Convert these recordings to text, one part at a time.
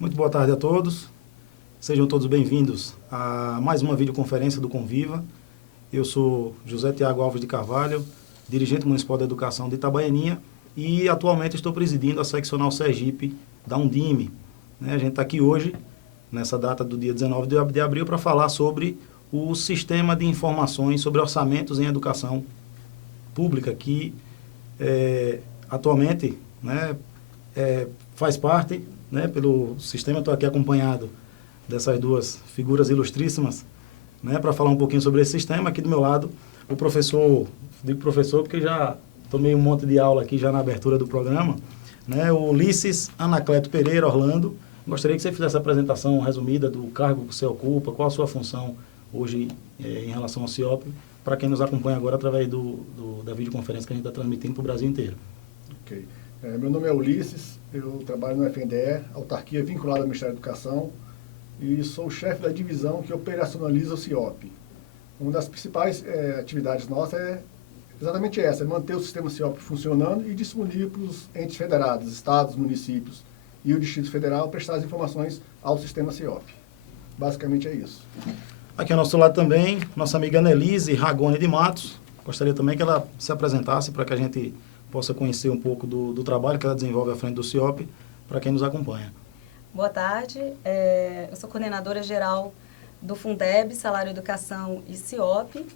Muito boa tarde a todos. Sejam todos bem-vindos a mais uma videoconferência do Conviva. Eu sou José Tiago Alves de Carvalho, dirigente municipal da educação de Itabaianinha e atualmente estou presidindo a seccional Sergipe da Undime. A gente está aqui hoje, nessa data do dia 19 de abril, para falar sobre o sistema de informações sobre orçamentos em educação pública, que atualmente faz parte pelo sistema. Estou aqui acompanhado dessas duas figuras ilustríssimas, para falar um pouquinho sobre esse sistema. Aqui do meu lado, o professor, digo professor porque já tomei um monte de aula aqui já na abertura do programa, o Ulisses Anacleto Pereira Orlando. Gostaria que você fizesse a apresentação resumida do cargo que você ocupa, qual a sua função hoje em relação ao CIOP, para quem nos acompanha agora através da videoconferência que a gente está transmitindo para o Brasil inteiro. Ok. Meu nome é Ulisses, eu trabalho no FNDE, autarquia vinculada ao Ministério da Educação, e sou o chefe da divisão que operacionaliza o CIOP. Uma das principais atividades nossas é exatamente essa, é manter o sistema CIOP funcionando e disponível para os entes federados, estados, municípios e o Distrito Federal prestar as informações ao sistema CIOP. Basicamente é isso. Aqui ao nosso lado também, nossa amiga Annelise Ragone de Matos. Gostaria também que ela se apresentasse para que a gente possa conhecer um pouco do trabalho que ela desenvolve à frente do CIOP, para quem nos acompanha. Boa tarde, eu sou coordenadora geral do Fundeb, Salário, Educação e CIOP,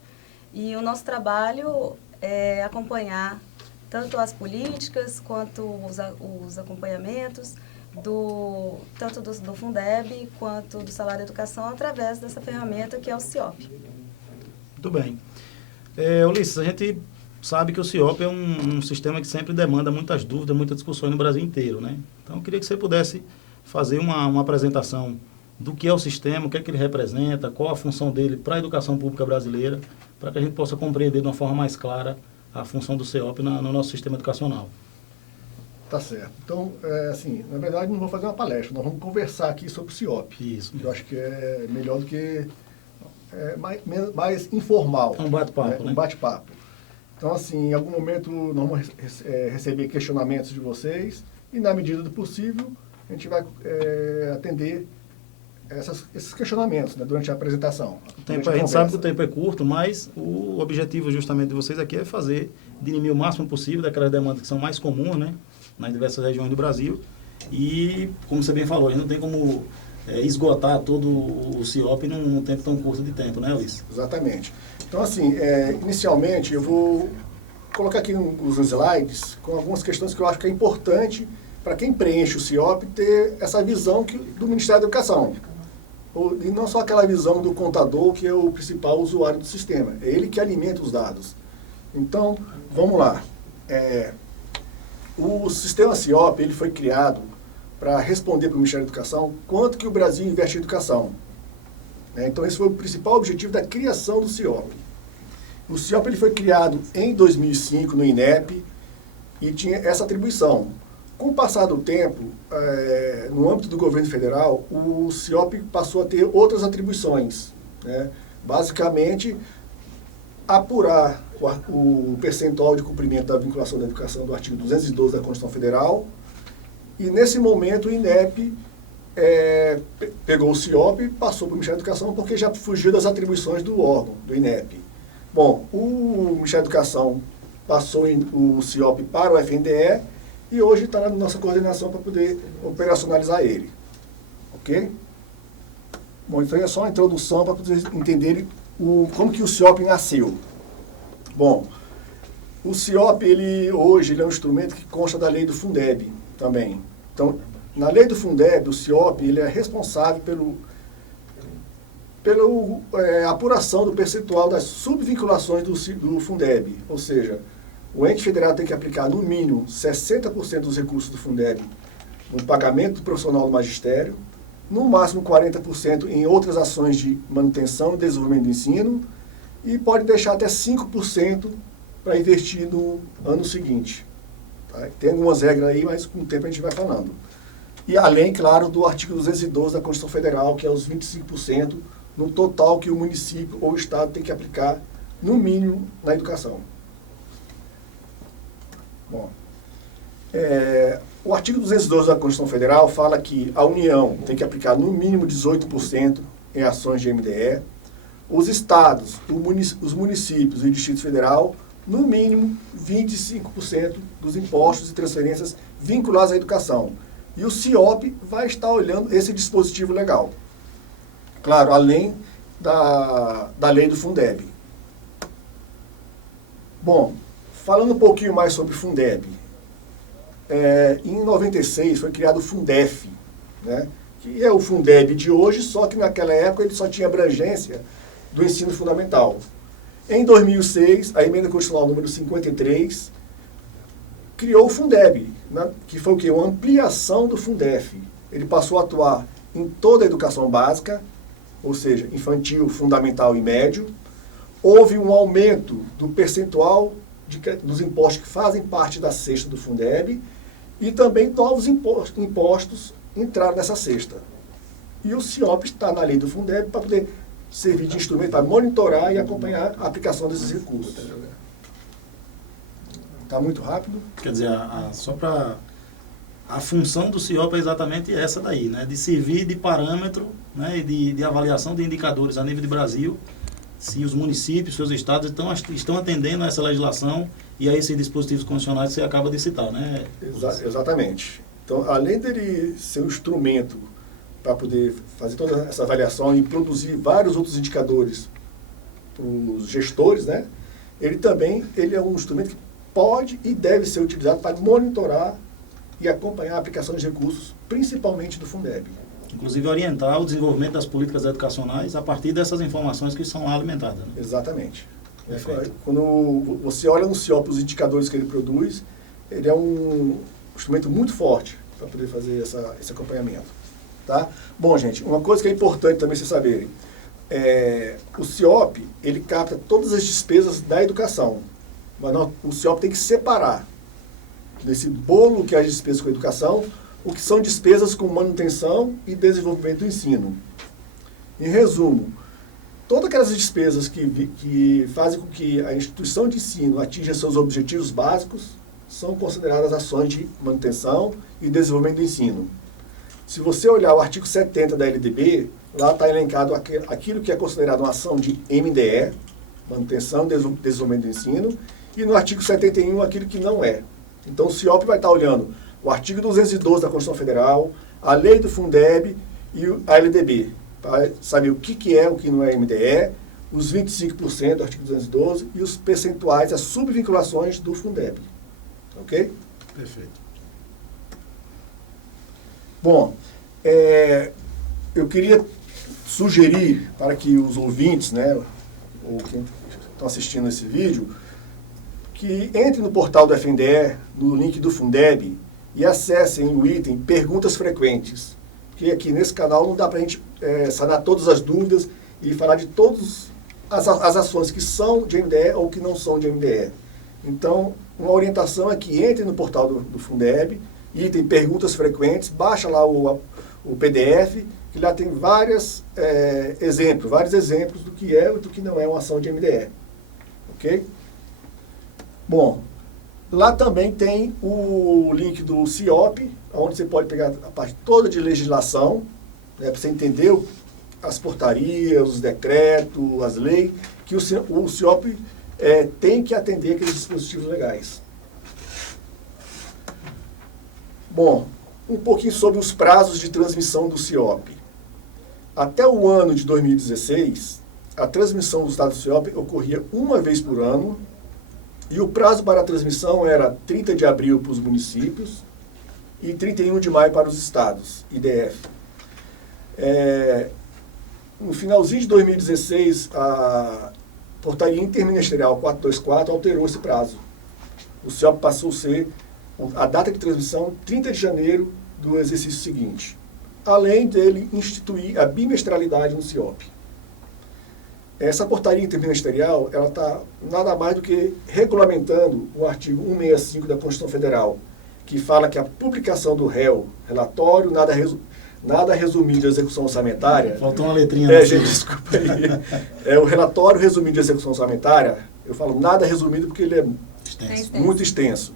e o nosso trabalho é acompanhar tanto as políticas quanto os acompanhamentos, tanto do Fundeb quanto do Salário, Educação, através dessa ferramenta que é o CIOP. Muito bem. Ulisses, a gente sabe que o CIOP é um sistema que sempre demanda muitas dúvidas, muitas discussões no Brasil inteiro, Então, eu queria que você pudesse fazer uma apresentação do que é o sistema, o que é que ele representa, qual a função dele para a educação pública brasileira, para que a gente possa compreender de uma forma mais clara a função do CIOP no nosso sistema educacional. Tá certo. Então, na verdade, não vou fazer uma palestra, nós vamos conversar aqui sobre o CIOP. Isso. Eu acho que é melhor do que mais informal. É um bate-papo, Um bate-papo. Então, assim, em algum momento nós vamos receber questionamentos de vocês e, na medida do possível, a gente vai atender esses questionamentos durante a apresentação. A gente sabe que o tempo é curto, mas o objetivo justamente de vocês aqui é diminuir o máximo possível daquelas demandas que são mais comuns, nas diversas regiões do Brasil. E, como você bem falou, a gente não tem como esgotar todo o CIOP num tempo tão curto de tempo, Ulisses? Exatamente. Então, assim, inicialmente eu vou colocar aqui uns slides com algumas questões que eu acho que é importante para quem preenche o CIOP ter essa visão do Ministério da Educação. E não só aquela visão do contador, que é o principal usuário do sistema. É ele que alimenta os dados. Então, vamos lá. O sistema CIOP ele foi criado para responder para o Ministério da Educação quanto que o Brasil investe em educação. Então, esse foi o principal objetivo da criação do CIOP. O CIOP ele foi criado em 2005 no INEP e tinha essa atribuição. Com o passar do tempo, no âmbito do governo federal, o CIOP passou a ter outras atribuições. Basicamente, apurar o percentual de cumprimento da vinculação da educação do artigo 212 da Constituição Federal. E, nesse momento, o INEP pegou o CIOP e passou para o Ministério da Educação porque já fugiu das atribuições do órgão, do INEP. Bom, o Ministério da Educação passou o CIOP para o FNDE e hoje está na nossa coordenação para poder operacionalizar ele. Ok? Bom, então é só uma introdução para vocês entenderem como que o CIOP nasceu. Bom, o CIOP, hoje, ele é um instrumento que consta da lei do Fundeb também. Então, na lei do Fundeb, o CIOP ele é responsável pela apuração do percentual das subvinculações do Fundeb. Ou seja, o ente federal tem que aplicar, no mínimo, 60% dos recursos do Fundeb no pagamento do profissional do magistério, no máximo 40% em outras ações de manutenção e desenvolvimento do ensino, e pode deixar até 5% para investir no ano seguinte. Tá? Tem algumas regras aí, mas com o tempo a gente vai falando. E além, claro, do artigo 212 da Constituição Federal, que é os 25% no total que o município ou o estado tem que aplicar, no mínimo, na educação. Bom, O artigo 212 da Constituição Federal fala que a União tem que aplicar no mínimo 18% em ações de MDE, os estados, os municípios e o Distrito Federal, no mínimo 25% dos impostos e transferências vinculados à educação. E o CIOP vai estar olhando esse dispositivo legal. Claro, além da lei do Fundeb. Bom, falando um pouquinho mais sobre o Fundeb. Em 96 foi criado o Fundef, né, que é o Fundeb de hoje, só que naquela época ele só tinha abrangência do ensino fundamental. Em 2006, a emenda constitucional número 53 criou o Fundeb, né, que foi o quê? Uma ampliação do Fundef. Ele passou a atuar em toda a educação básica, ou seja, infantil, fundamental e médio. Houve um aumento do percentual dos impostos que fazem parte da cesta do Fundeb e também novos impostos entraram nessa cesta. E o CIOP está na lei do Fundeb para poder servir de instrumento para monitorar e acompanhar a aplicação desses recursos. Está muito rápido? Quer dizer, só para... A função do CIOP é exatamente essa daí, né? De servir de parâmetro, né? E de avaliação de indicadores a nível de Brasil, se os municípios, seus estados estão atendendo a essa legislação e a esses dispositivos constitucionais que você acaba de citar, né? Exatamente. Então, além dele ser um instrumento para poder fazer toda essa avaliação e produzir vários outros indicadores para os gestores, né? Ele é um instrumento que pode e deve ser utilizado para monitorar e acompanhar a aplicação de recursos, principalmente do Fundeb. Inclusive orientar o desenvolvimento das políticas educacionais a partir dessas informações que são lá alimentadas. Né? Exatamente. Perfeito. Quando você olha no CIOP os indicadores que ele produz, ele é um instrumento muito forte para poder fazer esse acompanhamento. Tá? Bom, gente, uma coisa que é importante também vocês saberem, o CIOP, ele capta todas as despesas da educação, mas o CIOP tem que separar desse bolo que é as despesas com a educação, o que são despesas com manutenção e desenvolvimento do ensino. Em resumo, todas aquelas despesas que fazem com que a instituição de ensino atinja seus objetivos básicos são consideradas ações de manutenção e desenvolvimento do ensino. Se você olhar o artigo 70 da LDB, lá está elencado aquilo que é considerado uma ação de MDE, manutenção e desenvolvimento do ensino, e no artigo 71 aquilo que não é. Então o CIOP vai estar olhando o artigo 212 da Constituição Federal, a lei do Fundeb e a LDB, para saber o que é, o que não é MDE, os 25% do artigo 212 e os percentuais, as subvinculações do Fundeb. Ok? Perfeito. Bom, eu queria sugerir para que os ouvintes, né, ou quem estão assistindo esse vídeo, que entre no portal do FNDE, no link do Fundeb, e acessem o item Perguntas Frequentes. Porque aqui nesse canal não dá para a gente sanar todas as dúvidas e falar de todas as ações que são de MDE ou que não são de MDE. Então, uma orientação é que entre no portal do Fundeb, item Perguntas Frequentes, baixa lá o PDF, que lá tem vários exemplos do que é e do que não é uma ação de MDE. Ok? Bom, lá também tem o link do CIOP, onde você pode pegar a parte toda de legislação, para você entender as portarias, os decretos, as leis, que o CIOP tem que atender aqueles dispositivos legais. Bom, um pouquinho sobre os prazos de transmissão do CIOP. Até o ano de 2016, a transmissão do estado do CIOP ocorria uma vez por ano, e o prazo para a transmissão era 30 de abril para os municípios e 31 de maio para os estados, IDF. No finalzinho de 2016, a portaria interministerial 424 alterou esse prazo. O CIOP passou a ser a data de transmissão 30 de janeiro do exercício seguinte, além dele instituir a bimestralidade no CIOP. Essa portaria interministerial, ela está nada mais do que regulamentando o artigo 165 da Constituição Federal, que fala que a publicação do relatório, nada resumido de execução orçamentária... Faltou uma letrinha. Gente, desculpa aí. O relatório resumido de execução orçamentária, eu falo nada resumido porque ele é extenso. Muito extenso.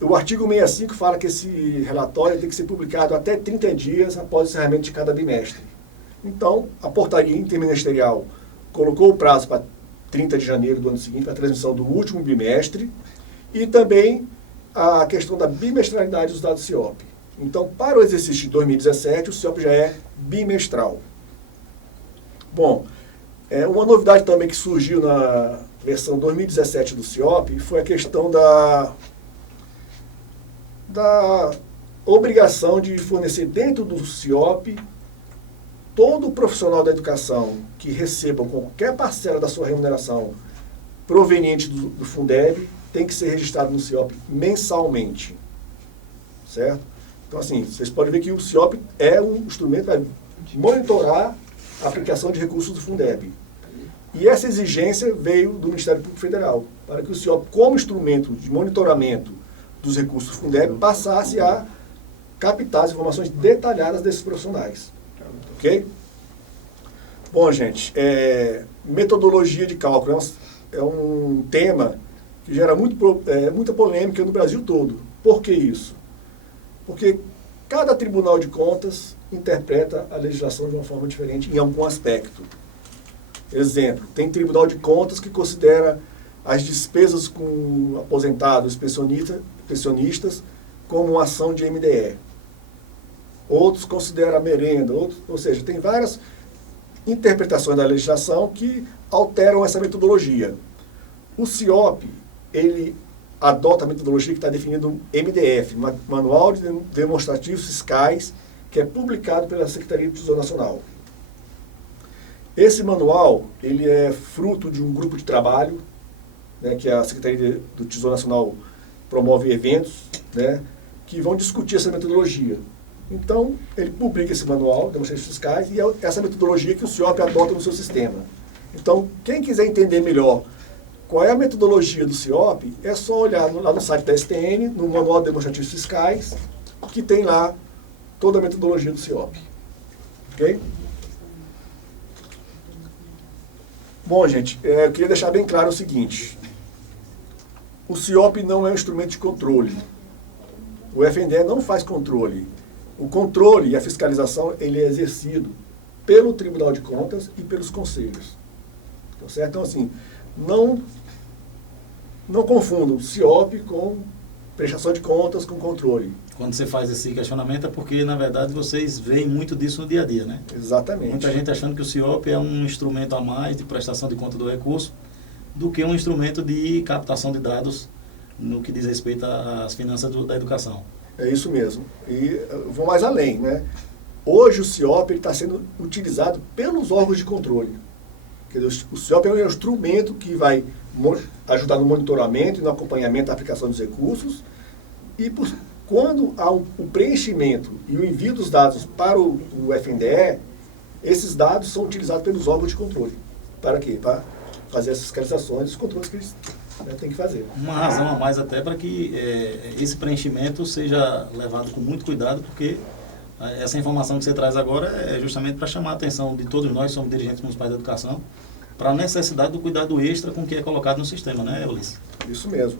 o artigo 65 fala que esse relatório tem que ser publicado até 30 dias após o encerramento de cada bimestre. Então, a portaria interministerial colocou o prazo para 30 de janeiro do ano seguinte, para a transmissão do último bimestre, e também a questão da bimestralidade dos dados CIOP. Então, para o exercício de 2017, o CIOP já é bimestral. Bom, uma novidade também que surgiu na versão 2017 do CIOP foi a questão da obrigação de fornecer dentro do CIOP todo profissional da educação que receba qualquer parcela da sua remuneração proveniente do Fundeb tem que ser registrado no CIOP mensalmente, certo? Então, assim, vocês podem ver que o CIOP é um instrumento para monitorar a aplicação de recursos do Fundeb. E essa exigência veio do Ministério Público Federal, para que o CIOP, como instrumento de monitoramento dos recursos do Fundeb, passasse a captar as informações detalhadas desses profissionais. Ok? Bom, gente, metodologia de cálculo é um tema que gera muita polêmica no Brasil todo. Por que isso? Porque cada Tribunal de Contas interpreta a legislação de uma forma diferente em algum aspecto. Exemplo, tem Tribunal de Contas que considera as despesas com aposentados, pensionistas, como uma ação de MDE. Outros consideram a merenda, ou seja, tem várias interpretações da legislação que alteram essa metodologia. O CIOP, ele adota a metodologia que está definida no MDF, Manual de Demonstrativos Fiscais, que é publicado pela Secretaria do Tesouro Nacional. Esse manual, ele é fruto de um grupo de trabalho, né, que a Secretaria do Tesouro Nacional promove eventos, né, que vão discutir essa metodologia. Então, ele publica esse manual de demonstrativos fiscais e é essa metodologia que o CIOP adota no seu sistema. Então, quem quiser entender melhor qual é a metodologia do CIOP, é só olhar lá no site da STN, no Manual de Demonstrativos Fiscais, que tem lá toda a metodologia do CIOP. Ok? Bom, gente, eu queria deixar bem claro o seguinte. O CIOP não é um instrumento de controle. O FNDE não faz controle. O controle e a fiscalização, ele é exercido pelo Tribunal de Contas e pelos conselhos. Tá certo? Então, assim, não confundam CIOP com prestação de contas, com controle. Quando você faz esse questionamento é porque, na verdade, vocês veem muito disso no dia a dia, né? Exatamente. Muita gente achando que o CIOP é um instrumento a mais de prestação de conta do recurso do que um instrumento de captação de dados no que diz respeito às finanças da educação. É isso mesmo. E eu vou mais além, né? Hoje o CIOP está sendo utilizado pelos órgãos de controle. Quer dizer, o CIOP é um instrumento que vai ajudar no monitoramento e no acompanhamento da aplicação dos recursos. E quando há o preenchimento e o envio dos dados para o FNDE, esses dados são utilizados pelos órgãos de controle. Para quê? Para fazer as fiscalizações e os controles que eles têm que fazer. Uma razão a mais até para que esse preenchimento seja levado com muito cuidado, porque essa informação que você traz agora é justamente para chamar a atenção de todos nós, somos dirigentes municipais da educação, para a necessidade do cuidado extra com o que é colocado no sistema, né, Ulisses? Isso mesmo.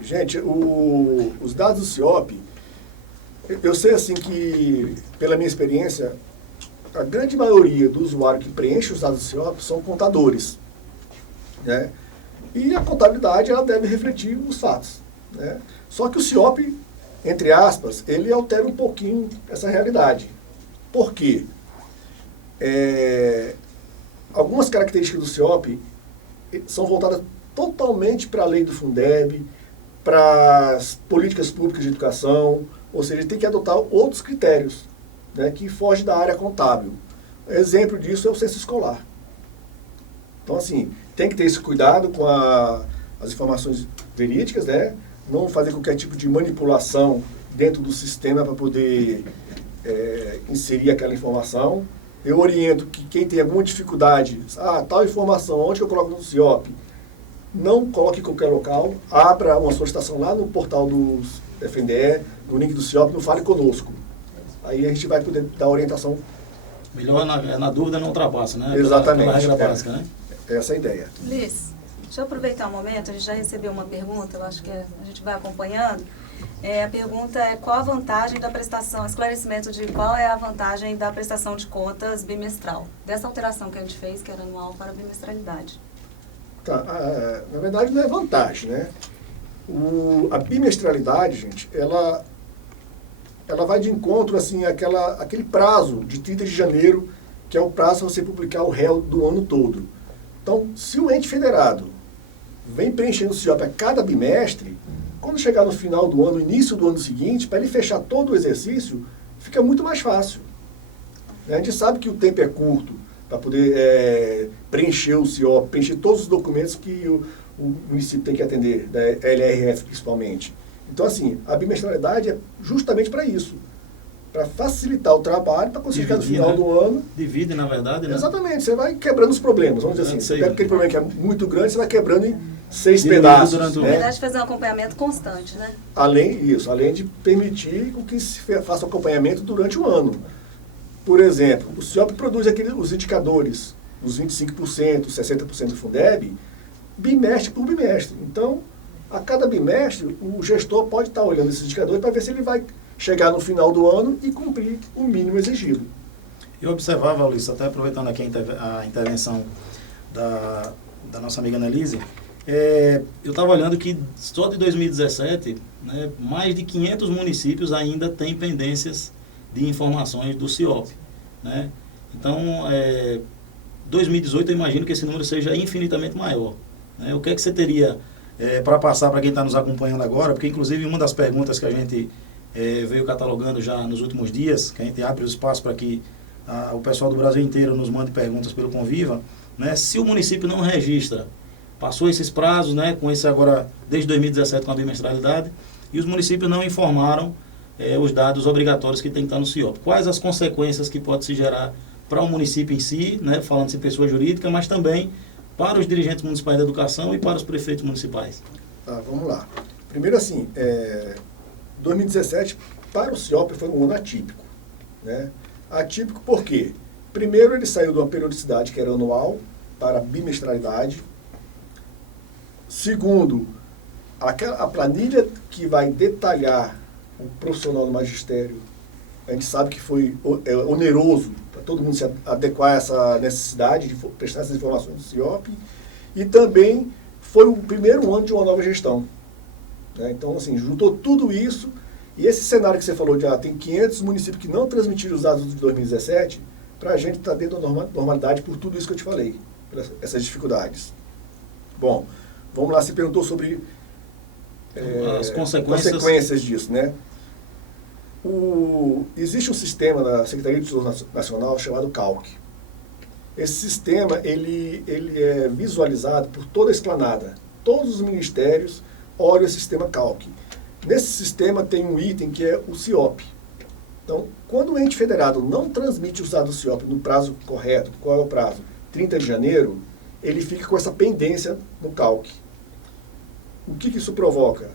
Gente, os dados do CIOP, eu sei assim que, pela minha experiência, a grande maioria do usuário que preenche os dados do CIOP são contadores, né? E a contabilidade, ela deve refletir os fatos, né? Só que o CIOP, entre aspas, ele altera um pouquinho essa realidade. Por quê? Algumas características do CIOP são voltadas totalmente para a lei do Fundeb, para as políticas públicas de educação, ou seja, ele tem que adotar outros critérios, né, que fogem da área contábil. Exemplo disso é o censo escolar. Então, assim, tem que ter esse cuidado com as informações verídicas, né, não fazer qualquer tipo de manipulação dentro do sistema para poder inserir aquela informação. Eu oriento que quem tem alguma dificuldade, tal informação, onde que eu coloco no CIOP? Não coloque em qualquer local, abra uma solicitação lá no portal do FNDE, no link do CIOP, não fale conosco. Aí a gente vai poder dar orientação. Melhor na dúvida não ultrapassa, né? Exatamente. Pela regra básica, né? Essa é a ideia. Liz, Deixa eu aproveitar um momento, a gente já recebeu uma pergunta, eu acho que a gente vai acompanhando. A pergunta é qual a vantagem da prestação, esclarecimento de qual é a vantagem da prestação de contas bimestral, dessa alteração que a gente fez, que era anual para bimestralidade. Tá, na verdade não é vantagem, né? A bimestralidade, gente, ela vai de encontro, assim, aquele prazo de 30 de janeiro, que é o prazo para você publicar o réu do ano todo. Então, se o ente federado vem preenchendo o CIOP a cada bimestre, quando chegar no final do ano, início do ano seguinte, para ele fechar todo o exercício, fica muito mais fácil. A gente sabe que o tempo é curto para poder preencher o CIOP, preencher todos os documentos que o município tem que atender, da LRF principalmente. Então, assim, a bimestralidade é justamente para isso, para facilitar o trabalho, para conseguir chegar no final, né, do ano. Divide, na verdade, né? Exatamente, você vai quebrando os problemas, vamos dizer assim. Você pega aquele problema que é muito grande, você vai quebrando em 6 pedaços. Na verdade, fazer um acompanhamento constante, né? Além de permitir que se faça o acompanhamento durante o ano. Por exemplo, o CIOP produz os indicadores, os 25%, 60% do Fundeb, bimestre por bimestre. Então, a cada bimestre, o gestor pode estar olhando esses indicadores para ver se ele vai chegar no final do ano e cumprir o mínimo exigido. Eu observava, Luiz, até aproveitando aqui a intervenção da nossa amiga Annelise, eu estava olhando que só de 2017, né, mais de 500 municípios ainda têm pendências de informações do CIOP. Né? Então, 2018 eu imagino que esse número seja infinitamente maior. Né? O que é que você teria para passar para quem está nos acompanhando agora? Porque, inclusive, uma das perguntas que a gente veio catalogando já nos últimos dias, que a gente abre o espaço para que o pessoal do Brasil inteiro nos mande perguntas pelo Conviva, né? Se o município não registra, passou esses prazos, né, com esse agora, desde 2017 com a bimestralidade, e os municípios não informaram os dados obrigatórios que tem que estar no CIOP. Quais as consequências que pode se gerar para o município em si, né, falando-se pessoa jurídica, mas também para os dirigentes municipais da educação e para os prefeitos municipais? Vamos lá. Primeiro, assim, 2017 para o CIOP foi um ano atípico. Né? Atípico por quê? Primeiro, ele saiu de uma periodicidade que era anual para bimestralidade. Segundo, a planilha que vai detalhar o profissional do magistério, a gente sabe que foi oneroso para todo mundo se adequar a essa necessidade de prestar essas informações do CIOP, e também foi o primeiro ano de uma nova gestão. Né? Então, assim, juntou tudo isso, e esse cenário que você falou de tem 500 municípios que não transmitiram os dados de 2017, para a gente está dentro da normalidade por tudo isso que eu te falei, por essas dificuldades. Bom, vamos lá, você perguntou sobre as consequências disso, né? Existe um sistema da Secretaria de Tesouro Nacional chamado CALC. Esse sistema, ele é visualizado por toda a esplanada. Todos os ministérios olham esse sistema CALC. Nesse sistema tem um item que é o CIOP. Então, quando o ente federado não transmite os dados do CIOP no prazo correto, qual é o prazo? 30 de janeiro, ele fica com essa pendência no CALC. O que isso provoca?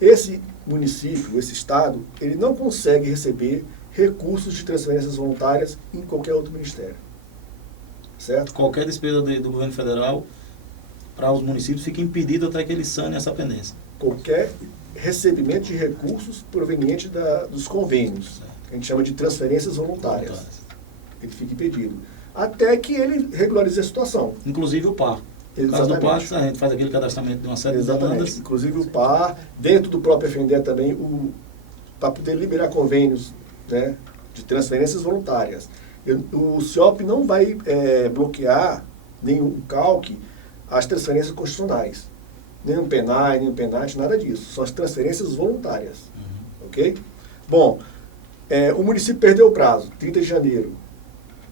Esse município, esse estado, ele não consegue receber recursos de transferências voluntárias em qualquer outro ministério. Certo? Qualquer despesa do governo federal para os municípios fica impedido até que eles sanem essa pendência. Qualquer recebimento de recursos proveniente dos convênios, que a gente chama de transferências voluntárias. Ele fica impedido. Até que ele regularize a situação. Inclusive o PAR. No caso do PAR, a gente faz aquele cadastramento de uma série de demandas. Inclusive o PAR, dentro do próprio FNDE também, para poder liberar convênios, né, de transferências voluntárias. O CIOP não vai bloquear, nem o CALC, as transferências constitucionais. Nem o PENAI, nem o PENAT, nada disso. São as transferências voluntárias. Ok? Bom, o município perdeu o prazo, 30 de janeiro.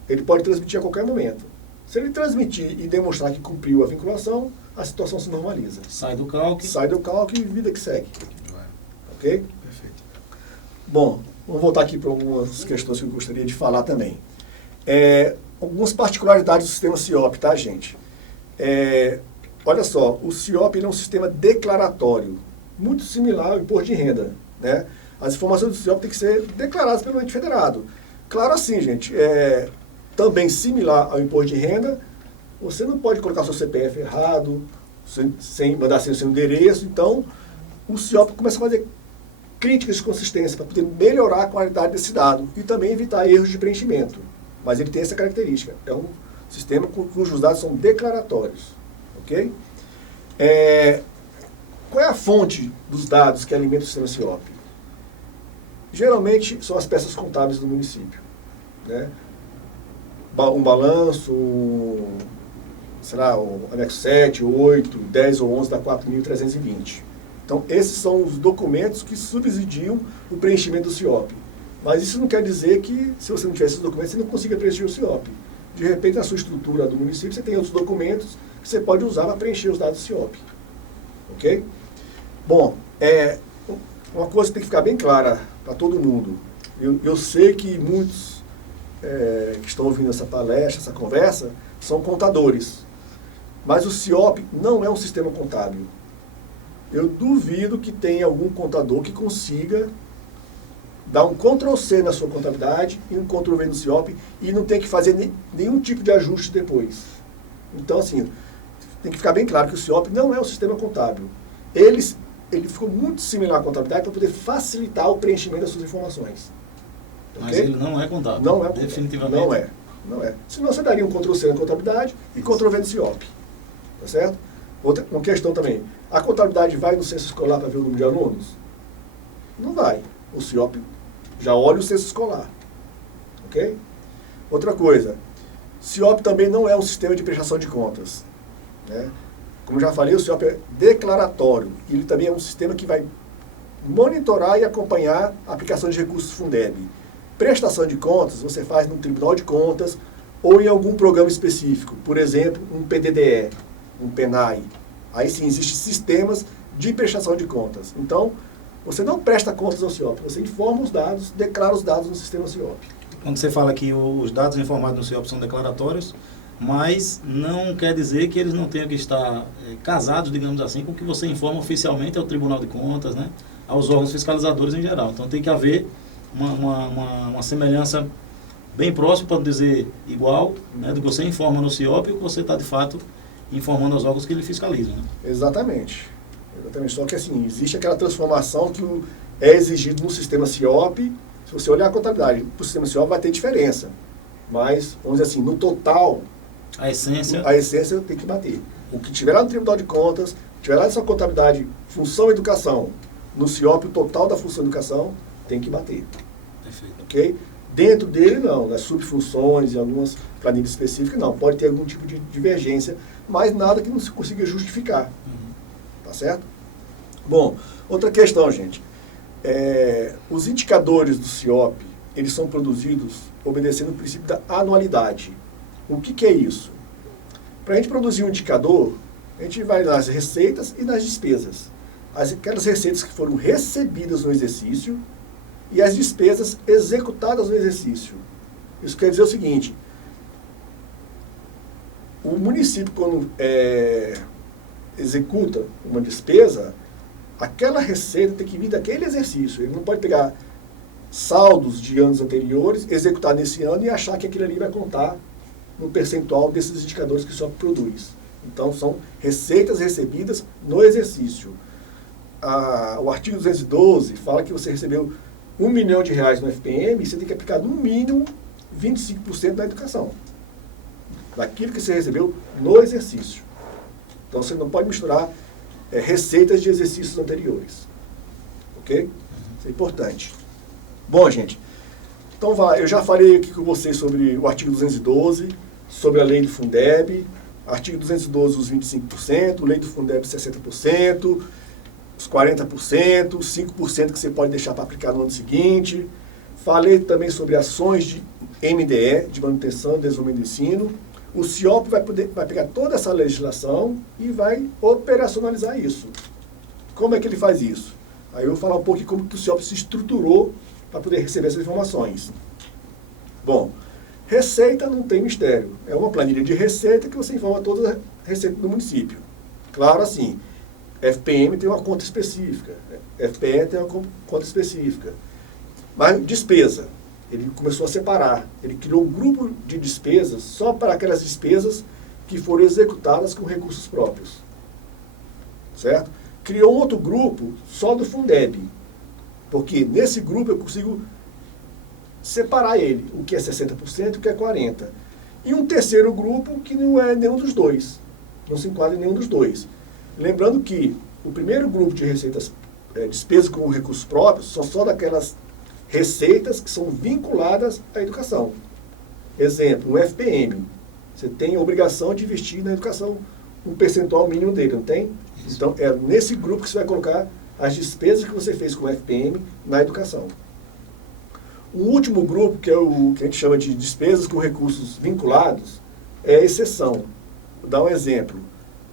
Ele pode transmitir a qualquer momento. Se ele transmitir e demonstrar que cumpriu a vinculação, a situação se normaliza. Sai do CALC. Sai do CALC e vida que segue. Ok? Perfeito. Bom, vamos voltar aqui para algumas questões que eu gostaria de falar também. Algumas particularidades do sistema CIOP, tá, gente? Olha só, o CIOP é um sistema declaratório, muito similar ao imposto de renda. Né? As informações do CIOP têm que ser declaradas pelo ente federado. Claro assim, gente, também similar ao imposto de renda, você não pode colocar seu CPF errado, sem mandar sem o seu endereço. Então, o CIOP começa a fazer críticas de consistência para poder melhorar a qualidade desse dado e também evitar erros de preenchimento. Mas ele tem essa característica. É um sistema cujos dados são declaratórios. Ok? Qual é a fonte dos dados que alimenta o sistema CIOP? Geralmente são as peças contábeis do município, né? Um balanço, será o anexo 7, 8, 10 ou 11 da 4.320. Então, esses são os documentos que subsidiam o preenchimento do CIOP. Mas isso não quer dizer que, se você não tiver esses documentos, você não consiga preencher o CIOP. De repente, na sua estrutura do município, você tem outros documentos que você pode usar para preencher os dados do CIOP. Ok? Bom, uma coisa que tem que ficar bem clara para todo mundo. Eu sei que muitos que estão ouvindo essa palestra, essa conversa, são contadores. Mas o CIOP não é um sistema contábil. Eu duvido que tenha algum contador que consiga dar um Ctrl+C na sua contabilidade e um Ctrl+V no CIOP e não tem que fazer nenhum tipo de ajuste depois. Então, assim, tem que ficar bem claro que o CIOP não é um sistema contábil. Ele ficou muito similar à contabilidade para poder facilitar o preenchimento das suas informações. Mas ele não é contábil. Não é contábil. Definitivamente. Não é. Senão você daria um Ctrl+C na contabilidade e Ctrl+V no CIOP. Tá certo? Outra uma questão também. A contabilidade vai no censo escolar para ver o número de alunos? Não vai. O CIOP já olha o censo escolar. Ok? Outra coisa. CIOP também não é um sistema de prestação de contas. Né? Como já falei, o CIOP é declaratório. Ele também é um sistema que vai monitorar e acompanhar a aplicação de recursos Fundeb. Prestação de contas você faz no Tribunal de Contas ou em algum programa específico. Por exemplo, um PDDE, um PENAI. Aí sim, existem sistemas de prestação de contas. Então, você não presta contas ao CIOP, você informa os dados, declara os dados no sistema CIOP. Quando você fala que os dados informados no CIOP são declaratórios, mas não quer dizer que eles não tenham que estar casados, digamos assim, com o que você informa oficialmente ao Tribunal de Contas, né, aos órgãos fiscalizadores em geral. Então tem que haver uma semelhança bem próxima, para não dizer igual, né, do que você informa no CIOP e o que você está de fato informando aos órgãos que ele fiscaliza. Né? Exatamente. Só que assim, existe aquela transformação que é exigido no sistema CIOP. Se você olhar a contabilidade para o sistema CIOP vai ter diferença. Mas, vamos dizer assim, no total, a essência tem que bater. O que tiver lá no Tribunal de Contas, tiver lá nessa contabilidade, função educação, no CIOP o total da função educação tem que bater. Perfeito. Ok? Dentro dele não, nas subfunções e algumas planilhas específicas não, pode ter algum tipo de divergência, mas nada que não se consiga justificar. Tá certo? Bom, outra questão, gente. Os indicadores do CIOP, eles são produzidos obedecendo o princípio da anualidade. O que é isso? Para a gente produzir um indicador, a gente vai nas receitas e nas despesas. Aquelas receitas que foram recebidas no exercício e as despesas executadas no exercício. Isso quer dizer o seguinte: o município, quando executa uma despesa, aquela receita tem que vir daquele exercício. Ele não pode pegar saldos de anos anteriores, executar nesse ano e achar que aquilo ali vai contar no percentual desses indicadores que o CIOP produz. Então, são receitas recebidas no exercício. O artigo 212 fala que você recebeu R$1 milhão no FPM e você tem que aplicar, no mínimo, 25% da educação. Daquilo que você recebeu no exercício. Então, você não pode misturar receitas de exercícios anteriores. Ok? Isso é importante. Bom, gente, então eu já falei aqui com vocês sobre o artigo 212, sobre a lei do Fundeb, artigo 212, os 25%, lei do Fundeb, 60%, os 40%, os 5% que você pode deixar para aplicar no ano seguinte. Falei também sobre ações de MDE, de manutenção e desenvolvimento do ensino. O CIOP vai pegar toda essa legislação e vai operacionalizar isso. Como é que ele faz isso? Aí eu vou falar um pouquinho como que o CIOP se estruturou para poder receber essas informações. Bom, receita não tem mistério. É uma planilha de receita que você informa toda a receita do município. Claro, assim, FPM tem uma conta específica, FPE tem uma conta específica. Mas despesa, ele começou a separar. Ele criou um grupo de despesas só para aquelas despesas que foram executadas com recursos próprios. certo? Criou um outro grupo só do Fundeb, porque nesse grupo eu consigo separar ele, o que é 60% e o que é 40%. E um terceiro grupo que não é nenhum dos dois, não se enquadra em nenhum dos dois. Lembrando que o primeiro grupo de receitas, despesas com recursos próprios, são só daquelas receitas que são vinculadas à educação. Exemplo, um FPM. Você tem a obrigação de investir na educação um percentual mínimo dele, não tem? Isso. Então, é nesse grupo que você vai colocar as despesas que você fez com o FPM na educação. O último grupo, que é o que a gente chama de despesas com recursos vinculados, é a exceção. Vou dar um exemplo.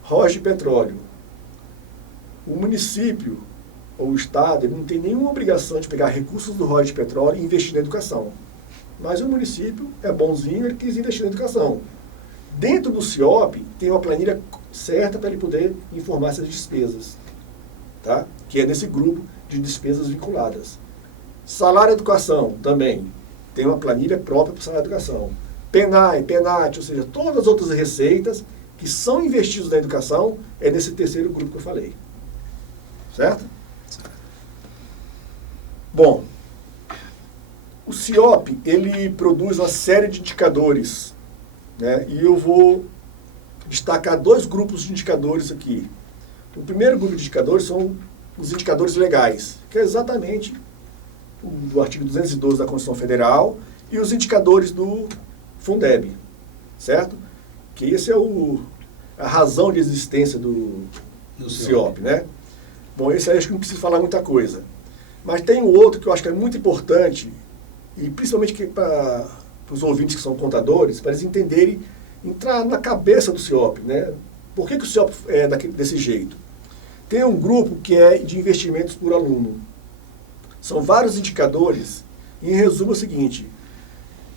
Rocha de petróleo. O município ou o Estado ele não tem nenhuma obrigação de pegar recursos do rocha de petróleo e investir na educação. Mas o município é bonzinho, ele quis investir na educação. Dentro do CIOP, tem uma planilha certa para ele poder informar essas despesas, tá? Que é nesse grupo de despesas vinculadas. Salário educação também. Tem uma planilha própria para o salário educação. PENAI, PENAT, ou seja, todas as outras receitas que são investidas na educação é nesse terceiro grupo que eu falei. Certo? Bom, o CIOP, ele produz uma série de indicadores, né? E eu vou destacar dois grupos de indicadores aqui. O primeiro grupo de indicadores são os indicadores legais, que é exatamente do artigo 212 da Constituição Federal e os indicadores do Fundeb, certo? Que esse é a razão de existência do CIOP, né? Bom, esse aí acho que não precisa falar muita coisa. Mas tem um outro que eu acho que é muito importante, e principalmente para os ouvintes que são contadores, para eles entenderem, entrar na cabeça do CIOP, né? Por que o CIOP é desse jeito? Tem um grupo que é de investimentos por aluno. São vários indicadores, e em resumo é o seguinte,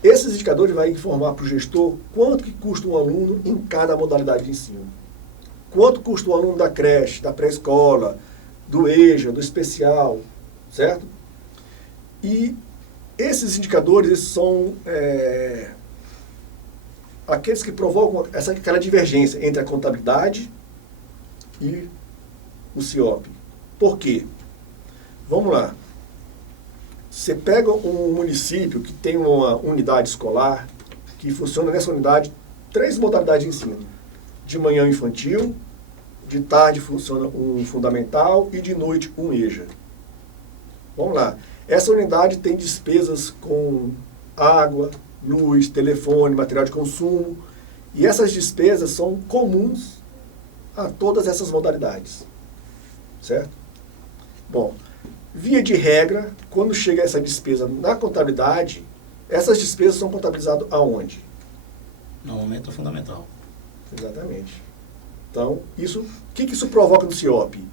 esses indicadores vão informar para o gestor quanto que custa um aluno em cada modalidade de ensino. Quanto custa o aluno da creche, da pré-escola, do EJA, do especial, certo? E esses indicadores são aqueles que provocam aquela divergência entre a contabilidade e o CIOP. Por quê? Vamos lá. Você pega um município que tem uma unidade escolar que funciona nessa unidade 3 modalidades de ensino. De manhã infantil, de tarde funciona um fundamental e de noite um EJA. Vamos lá. Essa unidade tem despesas com água, luz, telefone, material de consumo. E essas despesas são comuns a todas essas modalidades. Certo? Bom, via de regra, quando chega essa despesa na contabilidade, essas despesas são contabilizadas aonde? Normalmente é fundamental. Exatamente. Então, o que isso provoca no CIOP?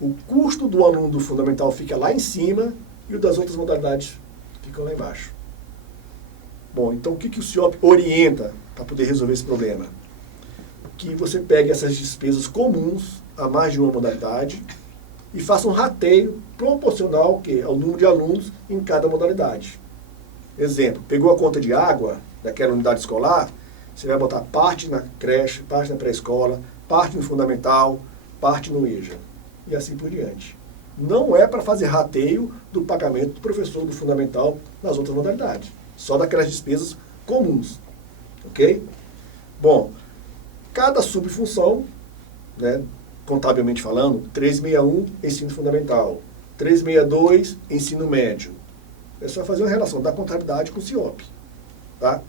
O custo do aluno do fundamental fica lá em cima e o das outras modalidades ficam lá embaixo. Bom, então o que o CIOP orienta para poder resolver esse problema? Que você pegue essas despesas comuns a mais de uma modalidade e faça um rateio proporcional ao número de alunos em cada modalidade. Exemplo, pegou a conta de água daquela unidade escolar, você vai botar parte na creche, parte na pré-escola, parte no fundamental, parte no EJA, e assim por diante. Não é para fazer rateio do pagamento do professor do fundamental nas outras modalidades, só daquelas despesas comuns, ok? Bom, cada subfunção, né, contabilmente falando, 361, ensino fundamental, 362, ensino médio. É só fazer uma relação da contabilidade com o CIOP, tá?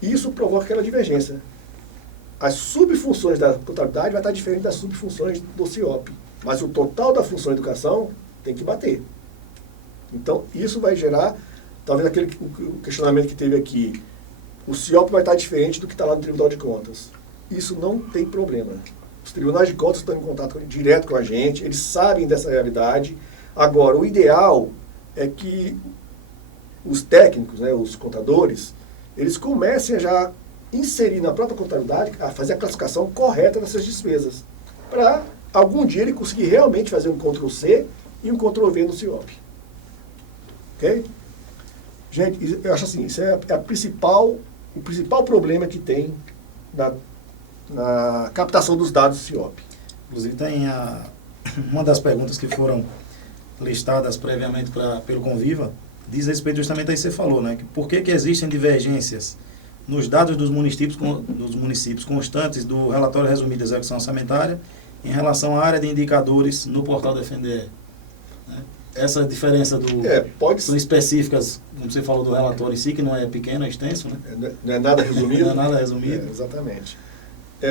Isso provoca aquela divergência. As subfunções da contabilidade vai estar diferente das subfunções do CIOP, mas o total da função educação tem que bater. Então, isso vai gerar, talvez o questionamento que teve aqui, o CIOP vai estar diferente do que está lá no Tribunal de Contas. Isso não tem problema. Os tribunais de contas estão em contato direto com a gente, eles sabem dessa realidade. Agora, o ideal é que os técnicos, né, os contadores, eles comecem a já inserir na própria contabilidade, a fazer a classificação correta dessas despesas, para algum dia ele conseguir realmente fazer um Ctrl+C e um Ctrl+V no CIOP. Ok? Gente, eu acho assim, isso é o principal problema que tem na captação dos dados do CIOP. Inclusive tem uma das perguntas que foram listadas previamente pelo Conviva, diz respeito justamente a isso que você falou, né? Por que existem divergências nos dados dos municípios constantes do relatório resumido de execução orçamentária em relação à área de indicadores no portal do FNDE? Né? Essa diferença são específicas, como você falou, do relatório em si, que não é pequeno, é extenso, né? Não é nada resumido. Não é nada resumido. Exatamente.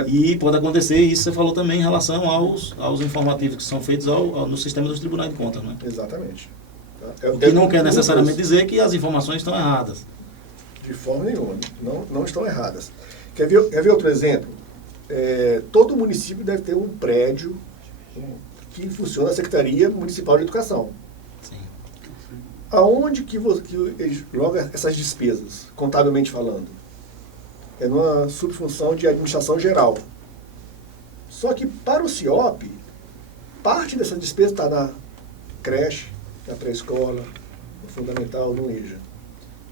E pode acontecer, isso você falou também, em relação aos informativos que são feitos no sistema dos tribunais de contas, né? Exatamente. O que não quer necessariamente dizer que as informações estão erradas. De forma nenhuma, não estão erradas. Quer ver outro exemplo? Todo município deve ter um prédio que funciona a Secretaria Municipal de Educação. Sim. Aonde que eles logam essas despesas, contabilmente falando? É numa subfunção de administração geral. Só que para o CIOP, parte dessa despesa está na creche, na pré-escola, no fundamental, no EJA.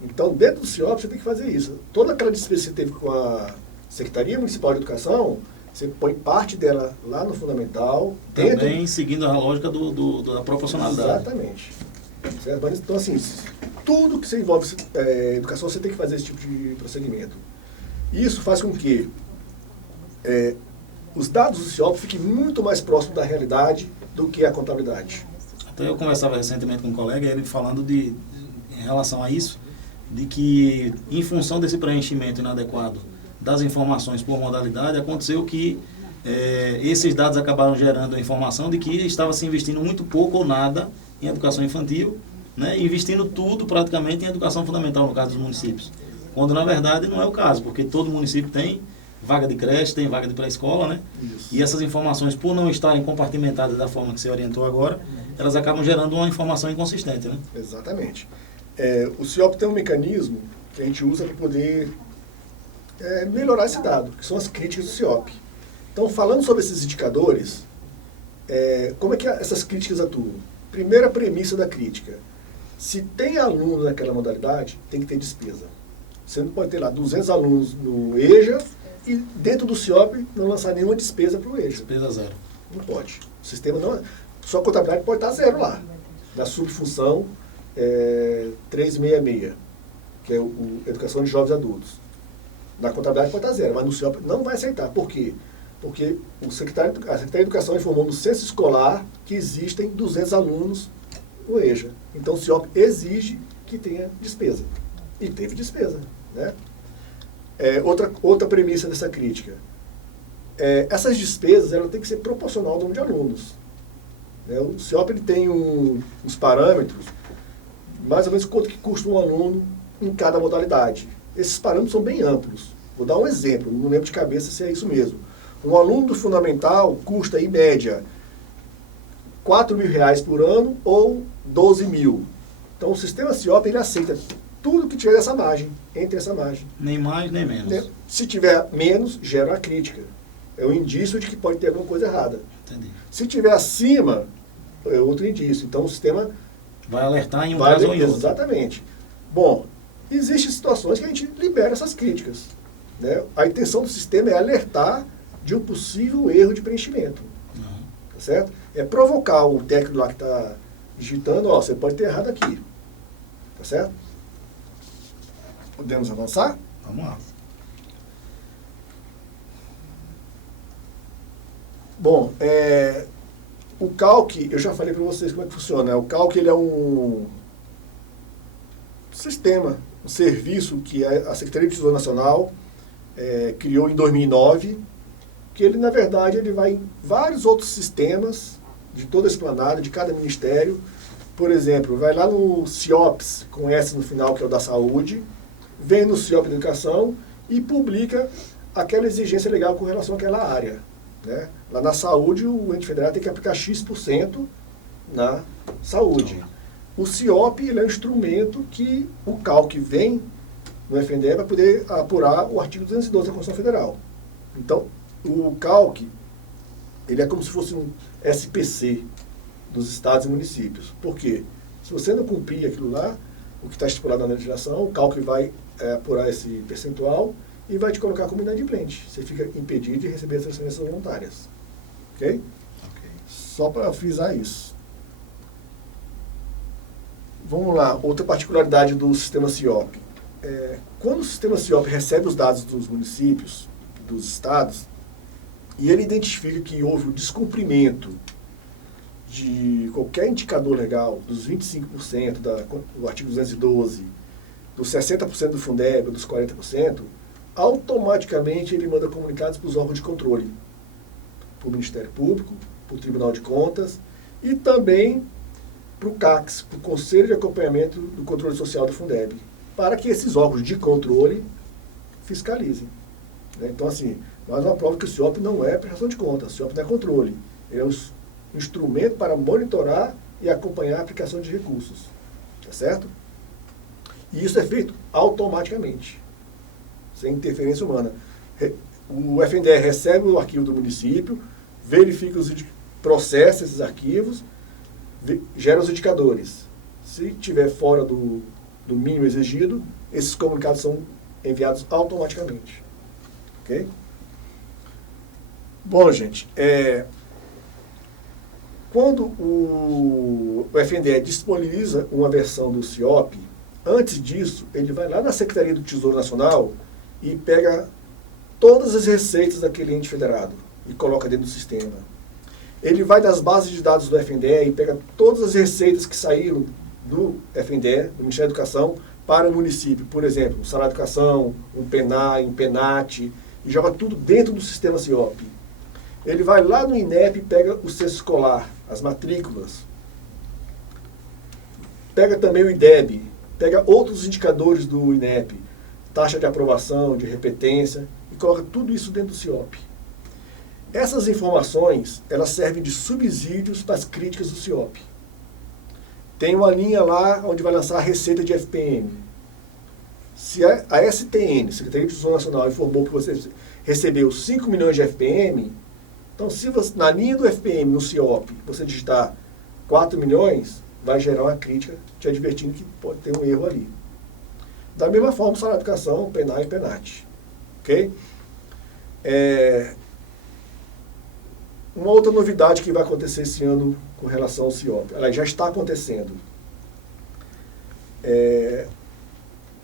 Então, dentro do CIOP, você tem que fazer isso. Toda aquela despesa que você teve com a Secretaria Municipal de Educação, você põe parte dela lá no fundamental. Também seguindo a lógica da proporcionalidade. Exatamente. Certo? Então, assim, tudo que você envolve educação, você tem que fazer esse tipo de procedimento. Isso faz com que os dados do CIOP fiquem muito mais próximos da realidade do que a contabilidade. Até eu conversava recentemente com um colega, ele falando em relação a isso, de que em função desse preenchimento inadequado das informações por modalidade, aconteceu que esses dados acabaram gerando a informação de que estava se investindo muito pouco ou nada em educação infantil, né, investindo tudo praticamente em educação fundamental, no caso dos municípios. Quando, na verdade, não é o caso, porque todo município tem vaga de creche, tem vaga de pré-escola, né? Isso. E essas informações, por não estarem compartimentadas da forma que você orientou agora, elas acabam gerando uma informação inconsistente, né? Exatamente. O CIOP tem um mecanismo que a gente usa para poder melhorar esse dado, que são as críticas do CIOP. Então, falando sobre esses indicadores, como é que essas críticas atuam? Primeira premissa da crítica: se tem aluno naquela modalidade, tem que ter despesa. Você não pode ter lá 200 alunos no EJA e dentro do CIOP não lançar nenhuma despesa para o EJA. Despesa zero. Não pode. O sistema não... Só a contabilidade pode estar zero lá. Na subfunção 366, que é o Educação de Jovens e Adultos. Na contabilidade pode estar zero, mas no CIOP não vai aceitar. Por quê? Porque a Secretaria de Educação informou no censo escolar que existem 200 alunos no EJA. Então o CIOP exige que tenha despesa. E teve despesa. Né? Outra premissa dessa crítica. Essas despesas têm que ser proporcional ao número de alunos. Né? O CIOP ele tem uns parâmetros, mais ou menos quanto que custa um aluno em cada modalidade. Esses parâmetros são bem amplos. Vou dar um exemplo, não lembro de cabeça se é isso mesmo. Um aluno do fundamental custa, em média, R$4.000 por ano ou 12 mil. Então o sistema CIOP ele aceita tudo que tiver dessa margem, entre essa margem. Nem mais, nem menos. Se tiver menos, gera a crítica. É um indício de que pode ter alguma coisa errada. Entendi. Se tiver acima, é outro indício. Então o sistema vai alertar em um caso ou em outro. Exatamente. Bom, existem situações que a gente libera essas críticas. Né? A intenção do sistema é alertar de um possível erro de preenchimento. Tá certo? É provocar o técnico lá que está digitando, você pode ter errado aqui. Tá certo? Podemos avançar? Vamos lá. Bom, o CALC, eu já falei para vocês como é que funciona. O CALC ele é um sistema, um serviço que a Secretaria do Tesouro Nacional criou em 2009, que ele, na verdade, ele vai em vários outros sistemas de toda a esplanada, de cada ministério. Por exemplo, vai lá no CIOPS, com S no final, que é o da saúde, vem no CIOP da educação e publica aquela exigência legal com relação àquela área. Né? Lá na saúde, o ente federal tem que aplicar X% na saúde. O CIOP ele é um instrumento que o CALC vem no FNDE para poder apurar o artigo 212 da Constituição Federal. Então, o CALC ele é como se fosse um SPC dos estados e municípios. Por quê? Se você não cumprir aquilo lá, o que está estipulado na legislação, o CALC vai apurar esse percentual e vai te colocar como inadimplente. Você fica impedido de receber as transferências voluntárias. Ok? Só para frisar isso. Vamos lá, outra particularidade do sistema CIOP. Quando o sistema CIOP recebe os dados dos municípios, dos estados, e ele identifica que houve o descumprimento de qualquer indicador legal, dos 25% do artigo 212, dos 60% do Fundeb, dos 40%, automaticamente ele manda comunicados para os órgãos de controle, para o Ministério Público, para o Tribunal de Contas e também para o CACS, para o Conselho de Acompanhamento do Controle Social do Fundeb, para que esses órgãos de controle fiscalizem. Então, assim, mais uma prova que o CIOP não é prestação de contas, o CIOP não é controle. Ele é um instrumento para monitorar e acompanhar a aplicação de recursos. Tá certo? E isso é feito automaticamente, sem interferência humana. O FNDE recebe o arquivo do município, verifica processa esses arquivos, gera os indicadores. Se tiver fora do mínimo exigido, esses comunicados são enviados automaticamente. Ok? Bom, gente, quando o FNDE disponibiliza uma versão do CIOP, antes disso, ele vai lá na Secretaria do Tesouro Nacional e pega todas as receitas daquele ente federado e coloca dentro do sistema. Ele vai das bases de dados do FNDE e pega todas as receitas que saíram do FNDE, do Ministério da Educação, para o município. Por exemplo, o salário de educação, um PENAI, um PENAT, e joga tudo dentro do sistema CIOP. Ele vai lá no INEP e pega o censo escolar, as matrículas. Pega também o IDEB, pega outros indicadores do INEP, taxa de aprovação, de repetência, e coloca tudo isso dentro do CIOP. Essas informações, elas servem de subsídios para as críticas do CIOP. Tem uma linha lá onde vai lançar a receita de FPM. Se a STN, Secretaria de Tesouro Nacional, informou que você recebeu 5 milhões de FPM, então se você, na linha do FPM, no CIOP, você digitar 4 milhões, vai gerar uma crítica te advertindo que pode ter um erro ali. Da mesma forma, o salário de educação, PENAI e PENAT. Ok? Uma outra novidade que vai acontecer esse ano com relação ao CIOP, ela já está acontecendo.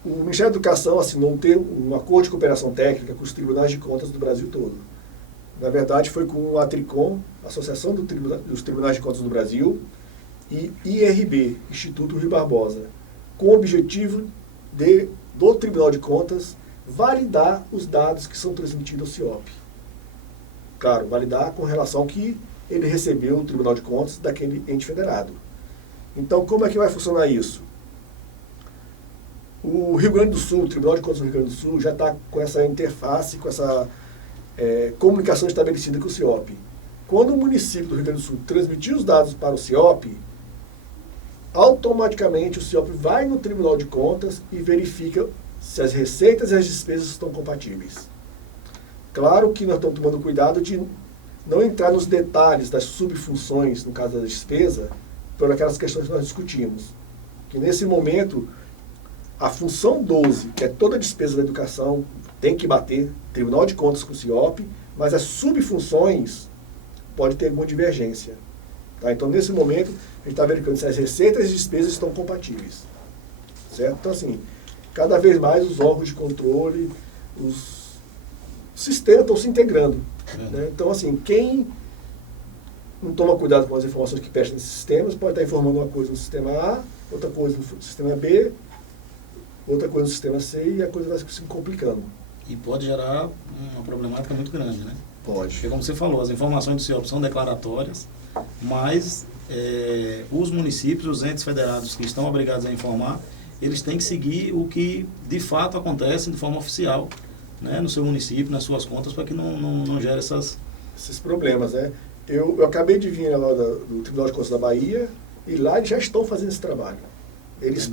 O Ministério da Educação assinou um acordo de cooperação técnica com os tribunais de contas do Brasil todo. Na verdade, foi com a Tricom, Associação dos Tribunais de Contas do Brasil, e IRB, Instituto Rui Barbosa, com o objetivo do Tribunal de Contas validar os dados que são transmitidos ao CIOP. Claro, validar com relação ao que ele recebeu no Tribunal de Contas daquele ente federado. Então, como é que vai funcionar isso? O Rio Grande do Sul, o Tribunal de Contas do Rio Grande do Sul, já está com essa interface, com essa comunicação estabelecida com o CIOP. Quando o município do Rio Grande do Sul transmitir os dados para o CIOP, automaticamente o CIOP vai no Tribunal de Contas e verifica se as receitas e as despesas estão compatíveis. Claro que nós estamos tomando cuidado de não entrar nos detalhes das subfunções, no caso da despesa, por aquelas questões que nós discutimos. Que nesse momento, a função 12, que é toda a despesa da educação, tem que bater Tribunal de Contas com o CIOP, mas as subfunções pode ter alguma divergência. Tá? Então, nesse momento, a gente está verificando se as receitas e as despesas estão compatíveis. Certo? Então, assim, cada vez mais os órgãos de controle, os sistemas estão se integrando. Né? Então, assim, quem não toma cuidado com as informações que prestam nesses sistemas pode estar informando uma coisa no sistema A, outra coisa no sistema B, outra coisa no sistema C, e a coisa vai se complicando. E pode gerar uma problemática muito grande, né? Pode. Porque, como você falou, as informações do CIOP são declaratórias, mas os municípios, os entes federados que estão obrigados a informar, eles têm que seguir o que de fato acontece de forma oficial, né, no seu município, nas suas contas, para que não gere esses problemas, né? Eu acabei de vir lá do Tribunal de Contas da Bahia, e lá eles já estão fazendo esse trabalho. Eles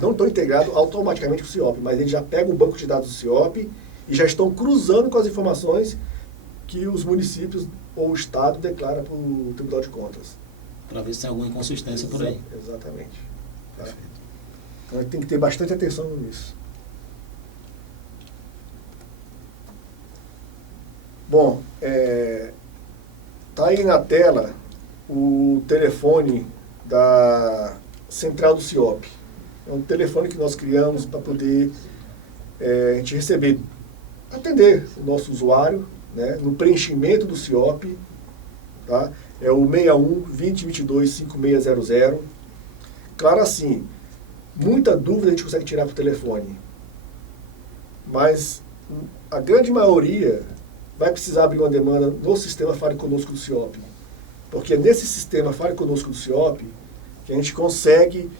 não estão integrados automaticamente com o CIOP, mas eles já pegam o banco de dados do CIOP e já estão cruzando com as informações que os municípios ou o Estado declara para o Tribunal de Contas. Para ver se tem alguma inconsistência por aí. Exatamente. Tá? Então tem que ter bastante atenção nisso. Bom, tá aí na tela o telefone da central do CIOP. É um telefone que nós criamos para poder a gente receber, atender o nosso usuário, né, no preenchimento do CIOP, tá? É o 61-2022-5600. Claro, assim, muita dúvida a gente consegue tirar por telefone, mas a grande maioria vai precisar abrir uma demanda no sistema Fale Conosco do CIOP, porque é nesse sistema Fale Conosco do CIOP que a gente consegue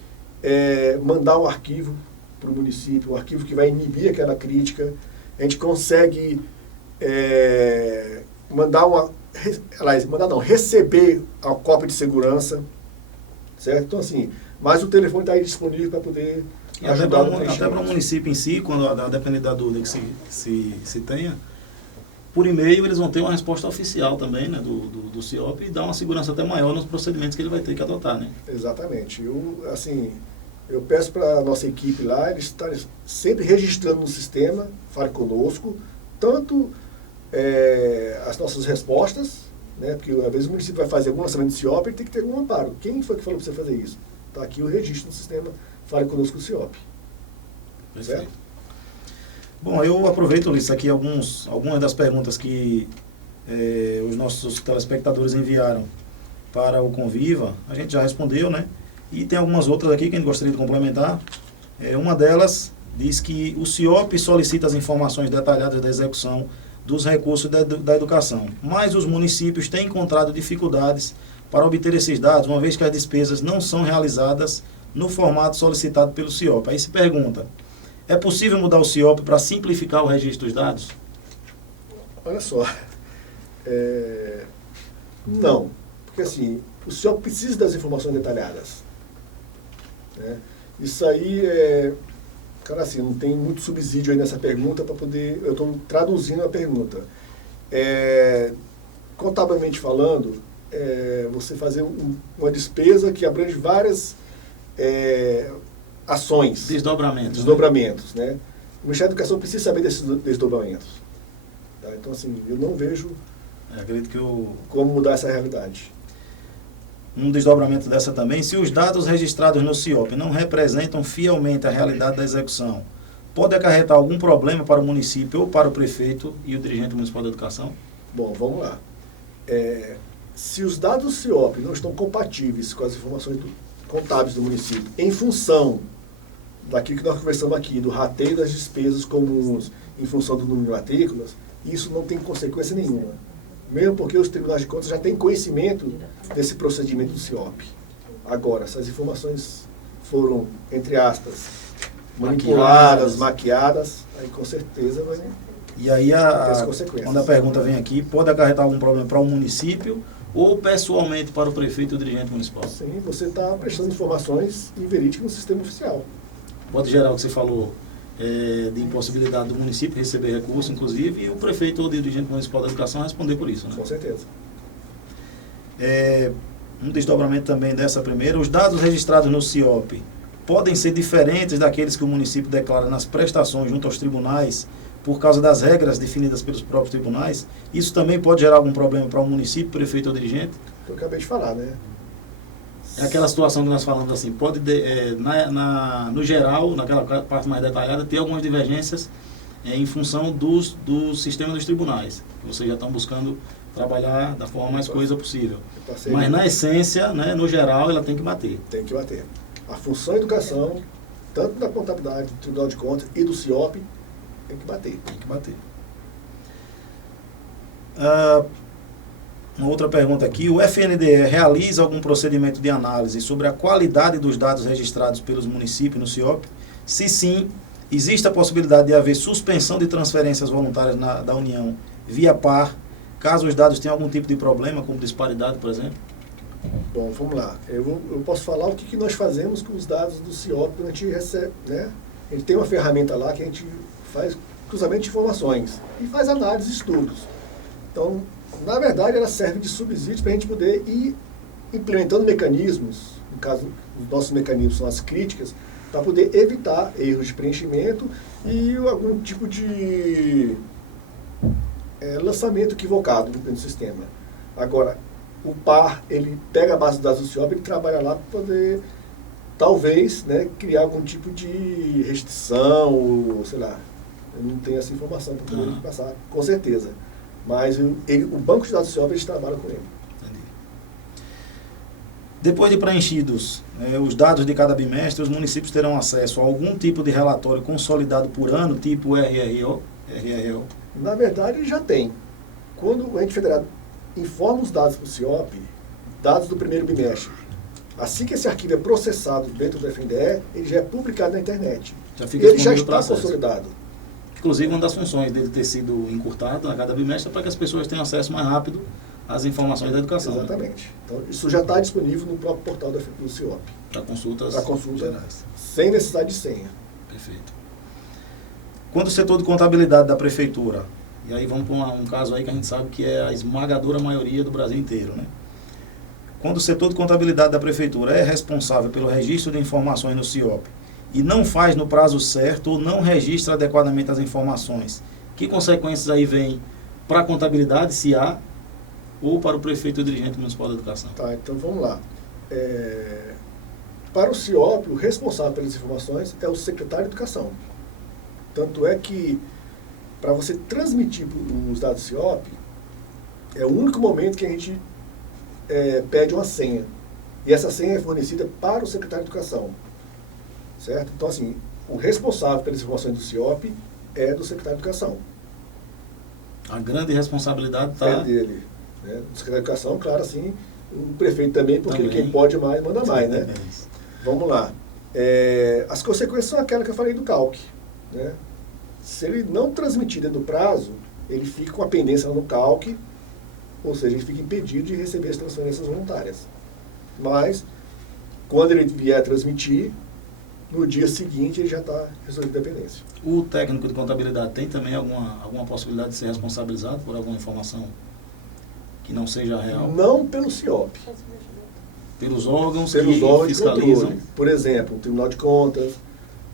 mandar um arquivo para o município, um arquivo que vai inibir aquela crítica. A gente consegue receber a cópia de segurança, certo? Então, assim, mas o telefone está aí disponível para poder ajudar no preenchimento. Até para o município em si, quando depender da dúvida que se tenha, por e-mail eles vão ter uma resposta oficial também, né, do CIOP, e dar uma segurança até maior nos procedimentos que ele vai ter que adotar, né? Exatamente. Eu peço para a nossa equipe lá, eles estarem sempre registrando no sistema, Fale Conosco, tanto as nossas respostas, né, porque às vezes o município vai fazer algum lançamento do CIOP, ele tem que ter um amparo. Quem foi que falou para você fazer isso? Está aqui o registro no sistema Fale Conosco do CIOP. Perfeito. Certo? Bom, eu aproveito, Ulisses, aqui algumas das perguntas que os nossos telespectadores enviaram para o Conviva. A gente já respondeu, né? E tem algumas outras aqui que a gente gostaria de complementar. Uma delas diz que o CIOP solicita as informações detalhadas da execução dos recursos da educação, mas os municípios têm encontrado dificuldades para obter esses dados, uma vez que as despesas não são realizadas no formato solicitado pelo CIOP. Aí se pergunta, é possível mudar o CIOP para simplificar o registro dos dados? Olha só, não, porque assim, o CIOP precisa das informações detalhadas, né? Isso aí cara, assim, não tem muito subsídio aí nessa pergunta para poder, eu estou traduzindo a pergunta. Contabilmente falando, você fazer uma despesa que abrange várias ações. Desdobramentos, né? O Ministério da Educação precisa saber desses desdobramentos. Tá? Então, assim, eu não vejo acredito que como mudar essa realidade. Um desdobramento dessa também, se os dados registrados no CIOP não representam fielmente a realidade da execução, pode acarretar algum problema para o município ou para o prefeito e o dirigente municipal da educação? Bom, vamos lá. Se os dados do CIOP não estão compatíveis com as informações contábeis do município, em função daquilo que nós conversamos aqui, do rateio das despesas comuns em função do número de matrículas, isso não tem consequência nenhuma. Mesmo porque os tribunais de contas já têm conhecimento desse procedimento do CIOP. Agora, se as informações foram, entre aspas, manipuladas, maquiadas, aí com certeza vai ter as consequências. Quando a pergunta vem aqui, pode acarretar algum problema para o município ou pessoalmente para o prefeito e o dirigente municipal? Sim, você está prestando informações inverídicas no sistema oficial. Pode gerar o que você falou, de impossibilidade do município receber recurso, inclusive, e o prefeito ou o dirigente municipal da educação responder por isso, né? Com certeza. Um desdobramento também dessa primeira, os dados registrados no CIOP podem ser diferentes daqueles que o município declara nas prestações junto aos tribunais por causa das regras definidas pelos próprios tribunais. Isso também pode gerar algum problema para o município, prefeito ou dirigente? Eu acabei de falar, né? É aquela situação que nós falamos assim, pode, no geral, naquela parte mais detalhada, ter algumas divergências em função do sistema dos tribunais. Vocês já estão buscando trabalhar da forma mais coesa possível. Mas na essência, né, no geral, ela tem que bater. Tem que bater. A função da educação, tanto da contabilidade, do Tribunal de Contas e do CIOP, tem que bater. Tem que bater. Uma outra pergunta aqui, o FNDE realiza algum procedimento de análise sobre a qualidade dos dados registrados pelos municípios no CIOP? Se sim, existe a possibilidade de haver suspensão de transferências voluntárias da União via par, caso os dados tenham algum tipo de problema, como disparidade, por exemplo? Bom, vamos lá. Eu posso falar o que nós fazemos com os dados do CIOP quando a gente recebe, né? A gente tem uma ferramenta lá que a gente faz cruzamento de informações e faz análise e estudos. Então, na verdade, ela serve de subsídio para a gente poder ir implementando mecanismos, no caso, os nossos mecanismos são as críticas, para poder evitar erros de preenchimento e algum tipo de lançamento equivocado dentro do sistema. Agora, o par, ele pega a base de dados do CIOP, ele trabalha lá para poder, talvez, né, criar algum tipo de restrição, ou, sei lá, eu não tenho essa informação para poder passar, com certeza. Mas o banco de dados do CIOP, eles trabalham com ele. Entendi. Depois de preenchidos os dados de cada bimestre, os municípios terão acesso a algum tipo de relatório consolidado por ano, tipo RRO? Na verdade, ele já tem. Quando o ente federado informa os dados para o CIOP, dados do primeiro bimestre, assim que esse arquivo é processado dentro do FNDE, ele já é publicado na internet. Ele já está consolidado. Inclusive, uma das funções dele ter sido encurtado a cada bimestre é para que as pessoas tenham acesso mais rápido às informações da educação. Exatamente. Né? Então, isso já está disponível no próprio portal do CIOP. Para consultas gerais. Sem necessidade de senha. Perfeito. Quando o setor de contabilidade da prefeitura, e aí vamos para um caso aí que a gente sabe que é a esmagadora maioria do Brasil inteiro, né? Quando o setor de contabilidade da prefeitura é responsável pelo registro de informações no CIOP e não faz no prazo certo ou não registra adequadamente as informações, que consequências aí vêm para a contabilidade, se há, ou para o prefeito e o dirigente municipal da educação? Tá, então vamos lá. Para o CIOP, o responsável pelas informações é o secretário de Educação. Tanto é que, para você transmitir os dados do CIOP, é o único momento que a gente pede uma senha. E essa senha é fornecida para o secretário de Educação. Certo? Então, assim, o responsável pelas informações do CIOP é do secretário de Educação. A grande responsabilidade está... É dele. Né? Do secretário de Educação, claro, assim, o prefeito também, porque quem pode mais, manda mais, né? Vamos lá. As consequências são aquelas que eu falei do CALC. Né? Se ele não transmitir dentro do prazo, ele fica com a pendência no CALC, ou seja, ele fica impedido de receber as transferências voluntárias. Mas, quando ele vier a transmitir, no dia seguinte ele já está resolvido a dependência. O técnico de contabilidade tem também alguma possibilidade de ser responsabilizado por alguma informação que não seja real? Não pelo CIOP. Pelos órgãos que fiscalizam? Por exemplo, o Tribunal de Contas,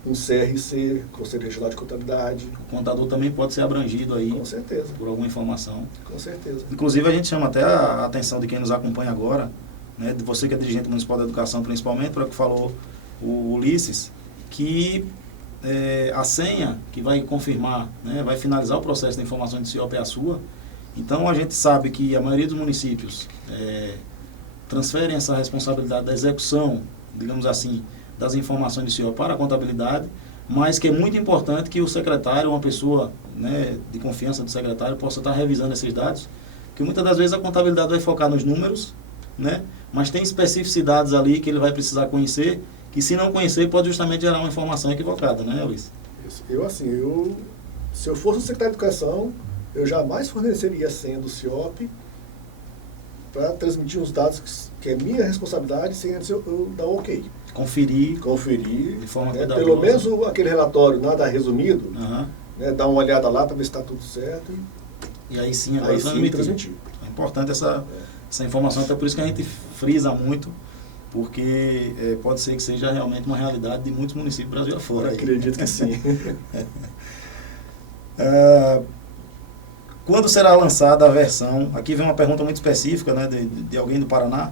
um CRC, Conselho Regional de Contabilidade. O contador também pode ser abrangido aí. Com certeza. Por alguma informação. Com certeza. Inclusive, a gente chama até a atenção de quem nos acompanha agora, né, de você que é dirigente municipal da educação, principalmente, para o que falou o Ulisses, que a senha que vai confirmar, né, vai finalizar o processo de informação de CIOP é a sua. Então, a gente sabe que a maioria dos municípios transferem essa responsabilidade da execução, digamos assim, das informações de CIOP para a contabilidade, mas que é muito importante que o secretário, uma pessoa, né, de confiança do secretário, possa estar revisando esses dados, porque muitas das vezes a contabilidade vai focar nos números, né, mas tem especificidades ali que ele vai precisar conhecer, que se não conhecer pode justamente gerar uma informação equivocada, né, Luiz? Se eu fosse o secretário de Educação, eu jamais forneceria a senha do CIOP para transmitir os dados que é minha responsabilidade sem antes eu dar o ok. Conferir de forma cuidadosa. Pelo menos aquele relatório nada resumido, né, dar uma olhada lá para ver se está tudo certo. E aí sim, transmitir. É importante essa informação, até por isso que a gente frisa muito, porque pode ser que seja realmente uma realidade de muitos municípios do Brasil afora. Eu acredito que sim. Quando será lançada a versão, aqui vem uma pergunta muito específica, né, de alguém do Paraná,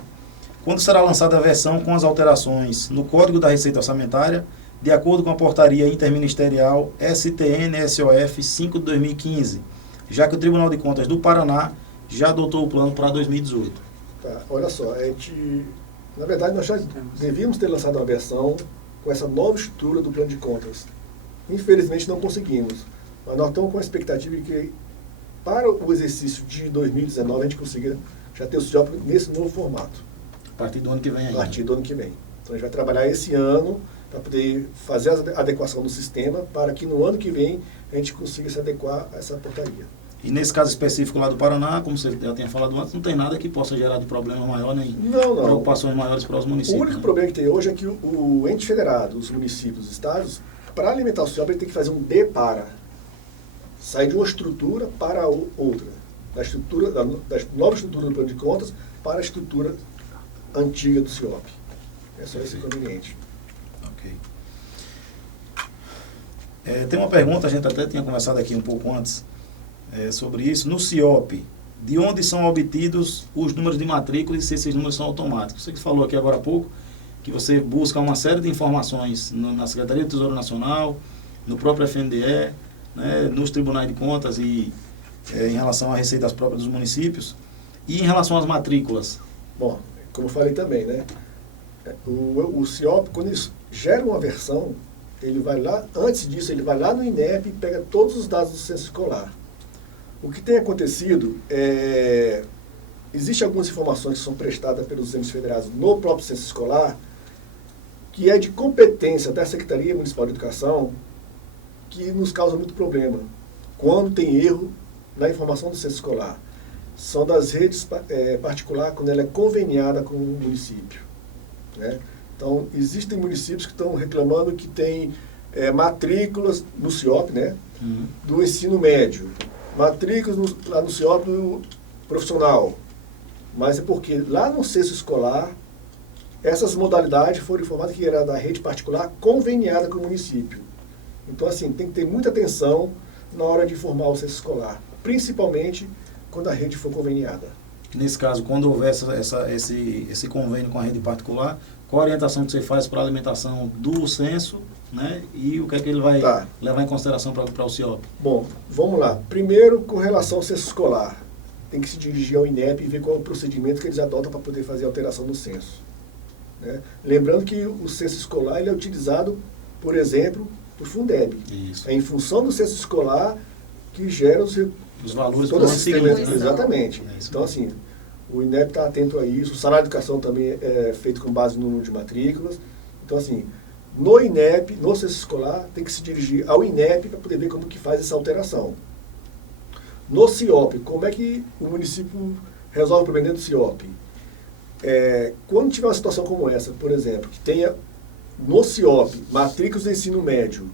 quando será lançada a versão com as alterações no Código da Receita Orçamentária, de acordo com a portaria interministerial STN-SOF 5 de 2015, já que o Tribunal de Contas do Paraná já adotou o plano para 2018? Tá, olha só, na verdade nós já devíamos ter lançado uma versão com essa nova estrutura do plano de contas. Infelizmente não conseguimos, mas nós estamos com a expectativa de que para o exercício de 2019 a gente consiga já ter o CIOP nesse novo formato. A partir do ano que vem ainda. A partir do ano que vem. Então a gente vai trabalhar esse ano para poder fazer a adequação do sistema para que no ano que vem a gente consiga se adequar a essa portaria. E nesse caso específico lá do Paraná, como você já tinha falado antes, não tem nada que possa gerar de problema maior, nem preocupações maiores para os municípios. O único problema que tem hoje é que o ente federado, os municípios, os estados, para alimentar o CIOP, ele tem que fazer um D-para. Sair de uma estrutura para outra. Da nova estrutura do plano de contas para a estrutura antiga do CIOP. É só esse inconveniente. Ok. Tem uma pergunta, a gente até tinha conversado aqui um pouco antes sobre isso. No CIOP, de onde são obtidos os números de matrícula e se esses números são automáticos. Você que falou aqui agora há pouco, que você busca uma série de informações na Secretaria do Tesouro Nacional, no próprio FNDE, né, nos tribunais de contas e em relação à receitas próprias dos municípios. E em relação às matrículas? Bom, como eu falei também, né? O CIOP, quando ele gera uma versão, ele vai lá, antes disso, ele vai lá no INEP e pega todos os dados do censo escolar. O que tem acontecido é... Existem algumas informações que são prestadas pelos entes federados no próprio censo escolar, que é de competência da Secretaria Municipal de Educação, que nos causa muito problema. Quando tem erro na informação do censo escolar. São das redes particulares, quando ela é conveniada com o município. Né? Então, existem municípios que estão reclamando que tem matrículas no CIOP, né? Do ensino médio, matrículas lá no CIOP do profissional. Mas é porque lá no censo escolar, essas modalidades foram informadas que era da rede particular conveniada com o município. Então, assim, tem que ter muita atenção na hora de informar o censo escolar, principalmente quando a rede for conveniada. Nesse caso, quando houver esse convênio com a rede particular, qual a orientação que você faz para a alimentação do censo, né? E o que é que ele vai levar em consideração para o CIOP? Bom, vamos lá. Primeiro, com relação ao censo escolar, tem que se dirigir ao INEP e ver qual é o procedimento que eles adotam para poder fazer a alteração no censo. Né? Lembrando que o censo escolar ele é utilizado, por exemplo, por Fundeb. Isso. É em função do censo escolar que gera os valores todo o sistema. seguinte. Exatamente. Então, assim, o INEP está atento a isso. O salário de educação também é feito com base no número de matrículas. Então, assim, no INEP, no censo escolar, tem que se dirigir ao INEP para poder ver como que faz essa alteração. No CIOP, como é que o município resolve o problema dentro do CIOP? Quando tiver uma situação como essa, por exemplo, que tenha no CIOP matrículas do ensino médio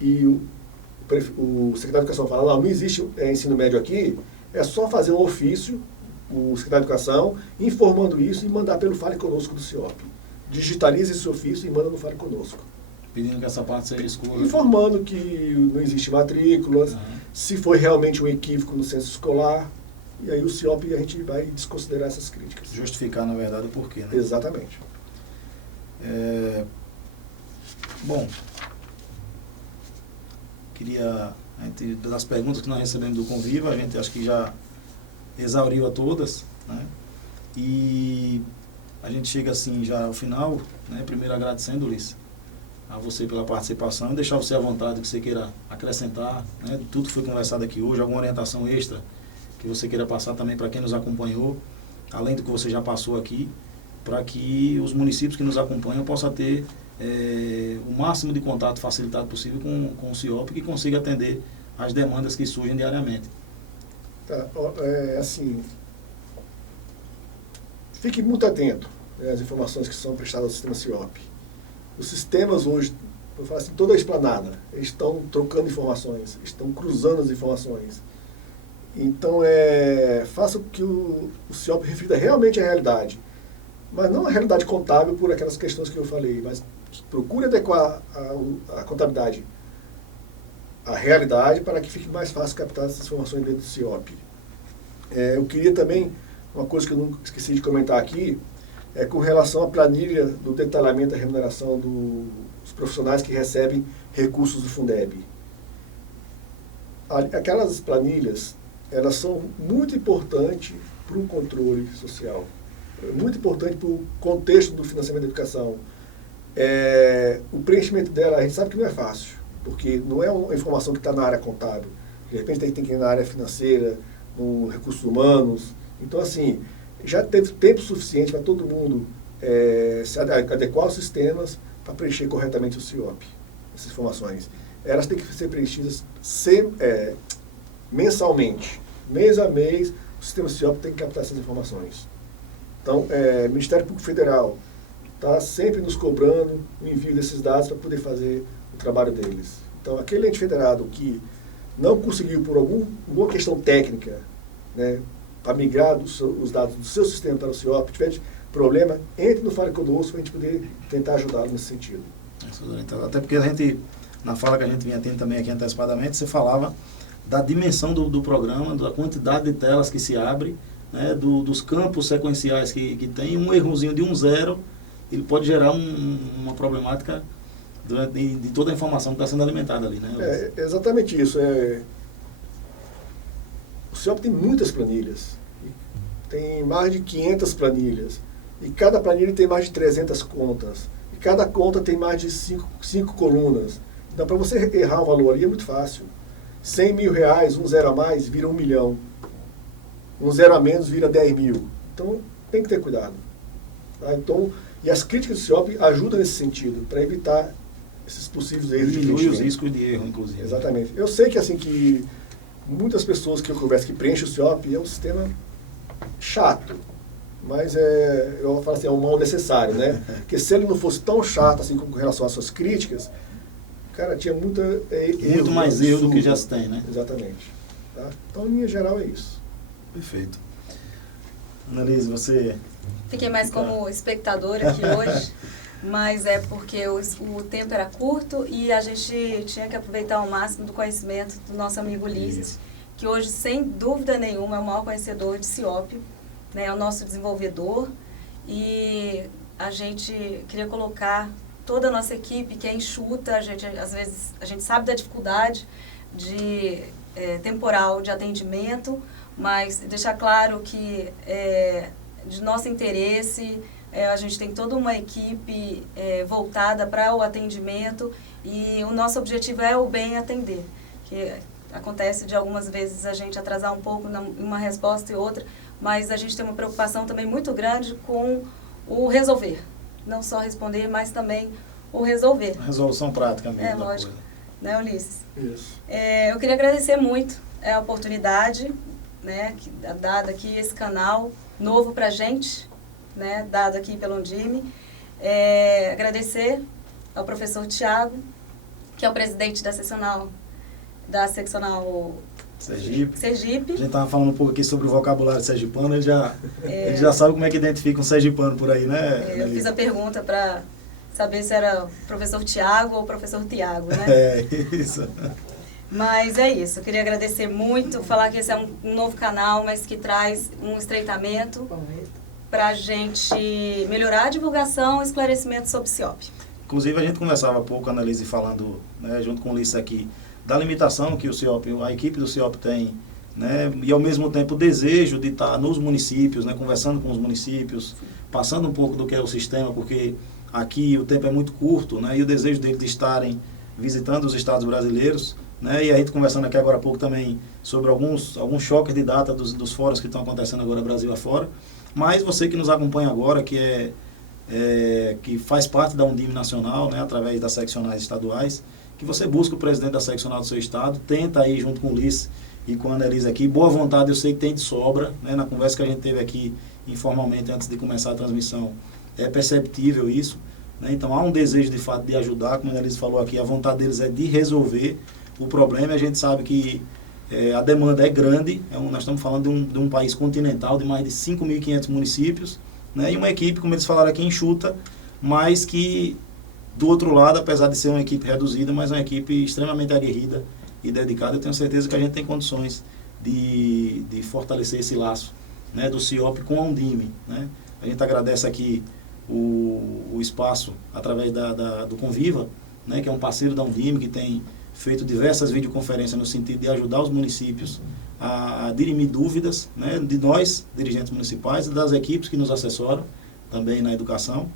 e o secretário de Educação fala, não existe ensino médio aqui, é só fazer um ofício, o secretário de Educação, informando isso e mandar pelo Fale Conosco do CIOP. Digitaliza esse ofício e manda no Fale Conosco. Pedindo que essa parte seja excluída. Informando que não existe matrículas, se foi realmente um equívoco no censo escolar, e aí o CIOP a gente vai desconsiderar essas críticas. Justificar, na verdade, o porquê, né? Exatamente. Bom, queria, das perguntas que nós recebemos do Conviva, a gente acho que já exauriu a todas, né? E a gente chega assim já ao final, né? Primeiro agradecendo, Ulisses, a você pela participação e deixar você à vontade que você queira acrescentar, né? Tudo que foi conversado aqui hoje, alguma orientação extra que você queira passar também para quem nos acompanhou, além do que você já passou aqui, para que os municípios que nos acompanham possam ter o máximo de contato facilitado possível com o CIOP, que consiga atender as demandas que surgem diariamente. Tá, assim, fique muito atento, né, às informações que são prestadas ao sistema CIOP. Os sistemas hoje, eu falo assim, toda a esplanada, eles estão trocando informações, estão cruzando as informações. Então, faça que o CIOP reflita realmente a realidade, mas não a realidade contábil por aquelas questões que eu falei, mas procure adequar a contabilidade à realidade para que fique mais fácil captar essas informações dentro do CIOP. Eu queria também, uma coisa que eu não esqueci de comentar aqui, com relação à planilha do detalhamento da remuneração dos profissionais que recebem recursos do Fundeb. Aquelas planilhas, elas são muito importantes para o controle social, muito importante para o contexto do financiamento da educação. O preenchimento dela, a gente sabe que não é fácil, porque não é uma informação que está na área contábil. De repente tem que ir na área financeira, no recursos humanos. Então, assim, já teve tempo suficiente para todo mundo se adequar aos sistemas para preencher corretamente o CIOP, essas informações. Elas têm que ser preenchidas mensalmente. Mês a mês, o sistema CIOP tem que captar essas informações. Então, o Ministério Público Federal está sempre nos cobrando o envio desses dados para poder fazer o trabalho deles. Então, aquele ente federado que não conseguiu, por alguma questão técnica, né, para migrar os dados do seu sistema para o CIOP, tiver problema, entre no Fale Conosco para a gente poder tentar ajudá-lo nesse sentido. Até porque a gente, na fala que a gente vinha tendo também aqui antecipadamente, você falava da dimensão do programa, da quantidade de telas que se abre, né, dos campos sequenciais que tem. Um errozinho de 1-0, ele pode gerar uma problemática de toda a informação que está sendo alimentada ali, né? Exatamente isso. O CIOP tem muitas planilhas, tem mais de 500 planilhas, e cada planilha tem mais de 300 contas, e cada conta tem mais de 5 colunas. Então, para você errar um valor ali é muito fácil. 100 mil reais, 1 zero a mais, vira 1 milhão. 1 zero a menos vira 10 mil. Então, tem que ter cuidado. Tá? Então, e as críticas do CIOP ajudam nesse sentido, para evitar esses possíveis erros de diminui os riscos de erro, inclusive. Exatamente. Eu sei que assim que muitas pessoas que eu converso que preenchem o CIOP é um sistema chato, mas eu falo assim, é um mal necessário, né? Porque se ele não fosse tão chato assim com relação às suas críticas, cara, tinha muito mais erro do que já se tem, né? Exatamente. Tá? Então, em linha geral, é isso. Perfeito. Annalise, você... Fiquei mais como espectadora aqui hoje, mas é porque o tempo era curto e a gente tinha que aproveitar ao máximo do conhecimento do nosso amigo Ulisses, que hoje, sem dúvida nenhuma, é o maior conhecedor de CIOP, né? É o nosso desenvolvedor, e a gente queria colocar toda a nossa equipe, que é enxuta, às vezes a gente sabe da dificuldade temporal de atendimento, mas deixar claro que de nosso interesse, a gente tem toda uma equipe voltada para o atendimento, e o nosso objetivo é o bem atender, que acontece de algumas vezes a gente atrasar um pouco em uma resposta e outra, mas a gente tem uma preocupação também muito grande com o resolver. Não só responder, mas também o resolver. A resolução prática mesmo. Lógico. Né, Ulisses? Isso. Eu queria agradecer muito a oportunidade, né, dada aqui esse canal novo pra gente, né, dado aqui pelo Undime. Agradecer ao professor Tiago, que é o presidente da seccional Sergipe. A gente estava falando um pouco aqui sobre o vocabulário sergipano, ele já sabe como é que identifica um sergipano por aí, né? Eu fiz a pergunta para saber se era o professor Tiago ou o professor Tiago, né? Isso. Mas é isso, eu queria agradecer muito, falar que esse é um novo canal, mas que traz um estreitamento para a gente melhorar a divulgação e esclarecimento sobre CIOP. Inclusive, a gente conversava há pouco, a Annalise falando, né, junto com o Ulisses aqui, da limitação que o CIOP, a equipe do CIOP tem, né, e ao mesmo tempo o desejo de estar nos municípios, né, conversando com os municípios, passando um pouco do que é o sistema, porque aqui o tempo é muito curto, né, e o desejo deles de estarem visitando os estados brasileiros, né, e a gente conversando aqui agora há pouco também sobre alguns choques de data dos fóruns que estão acontecendo agora Brasil afora, mas você que nos acompanha agora, que que faz parte da Undime Nacional, né, através das seccionais estaduais, que você busca o presidente da seccional do seu estado, tenta aí junto com o Ulisses e com a Annalise aqui, boa vontade eu sei que tem de sobra, né, na conversa que a gente teve aqui informalmente antes de começar a transmissão, é perceptível isso, né, então há um desejo de fato de ajudar, como a Annalise falou aqui, a vontade deles é de resolver o problema, a gente sabe que a demanda é grande, nós estamos falando de um país continental de mais de 5.500 municípios, né, e uma equipe, como eles falaram aqui, enxuta, mas que do outro lado, apesar de ser uma equipe reduzida, mas uma equipe extremamente aguerrida e dedicada, eu tenho certeza que a gente tem condições de fortalecer esse laço, né, do CIOP com a Undime, né. A gente agradece aqui o espaço através do Conviva, né, que é um parceiro da Undime, que tem feito diversas videoconferências no sentido de ajudar os municípios a dirimir dúvidas, né, de nós, dirigentes municipais, e das equipes que nos assessoram também na educação,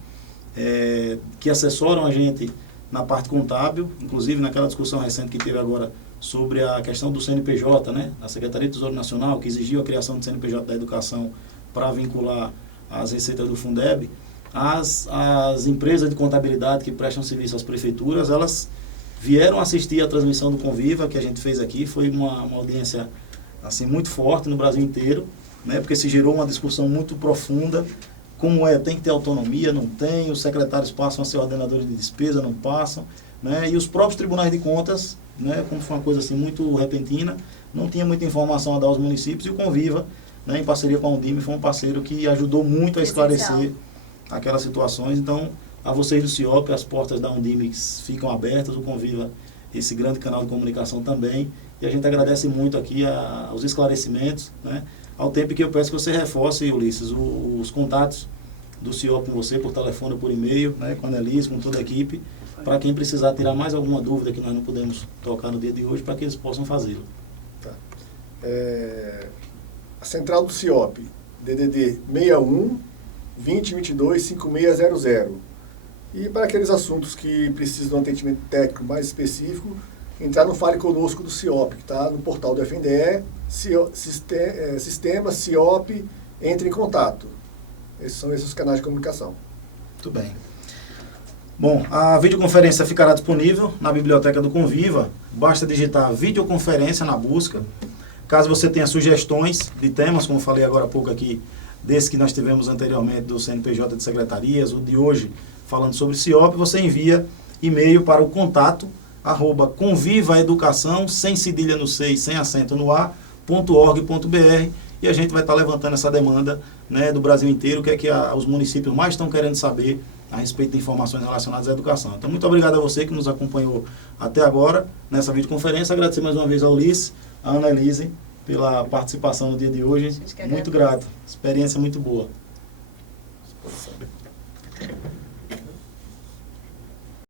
que assessoram a gente na parte contábil, inclusive naquela discussão recente que teve agora sobre a questão do CNPJ, né, a Secretaria do Tesouro Nacional, que exigiu a criação do CNPJ da educação para vincular as receitas do Fundeb. As empresas de contabilidade que prestam serviço às prefeituras, elas vieram assistir a transmissão do Conviva que a gente fez aqui, foi uma audiência assim, muito forte no Brasil inteiro, né, porque se gerou uma discussão muito profunda, como tem que ter autonomia, não tem, os secretários passam a ser ordenadores de despesa, não passam, né, e os próprios tribunais de contas, né, como foi uma coisa assim muito repentina, não tinha muita informação a dar aos municípios, e o Conviva, né, em parceria com a Undime, foi um parceiro que ajudou muito a esclarecer aquelas situações. Então, a vocês do CIOP, as portas da Undime ficam abertas, o Conviva esse grande canal de comunicação também. E a gente agradece muito aqui aos esclarecimentos, né? Ao tempo que eu peço que você reforce, Ulisses, os contatos do CIOP com você, por telefone ou por e-mail, né? Com a Annelise, com toda a equipe, para quem precisar tirar mais alguma dúvida que nós não podemos tocar no dia de hoje, para que eles possam fazê-lo. Tá. A central do CIOP, DDD 61 2022 5600. E para aqueles assuntos que precisam de um atendimento técnico mais específico, entrar no Fale Conosco do CIOP, que está no portal do FNDE, Sistema CIOP, entre em contato. Esses são esses canais de comunicação. Muito bem. Bom, a videoconferência ficará disponível na biblioteca do Conviva. Basta digitar videoconferência na busca. Caso você tenha sugestões de temas, como falei agora há pouco aqui, desse que nós tivemos anteriormente do CNPJ de secretarias, o de hoje falando sobre CIOP, você envia e-mail para o contato @convivaeducação, sem cedilha no C e sem acento no A, .org.br, e a gente vai estar levantando essa demanda, né, do Brasil inteiro, o que é que os municípios mais estão querendo saber a respeito de informações relacionadas à educação. Então, muito obrigado a você que nos acompanhou até agora nessa videoconferência. Agradecer mais uma vez ao Ulisses, à Annelise, pela participação no dia de hoje. Muito grato. Experiência muito boa.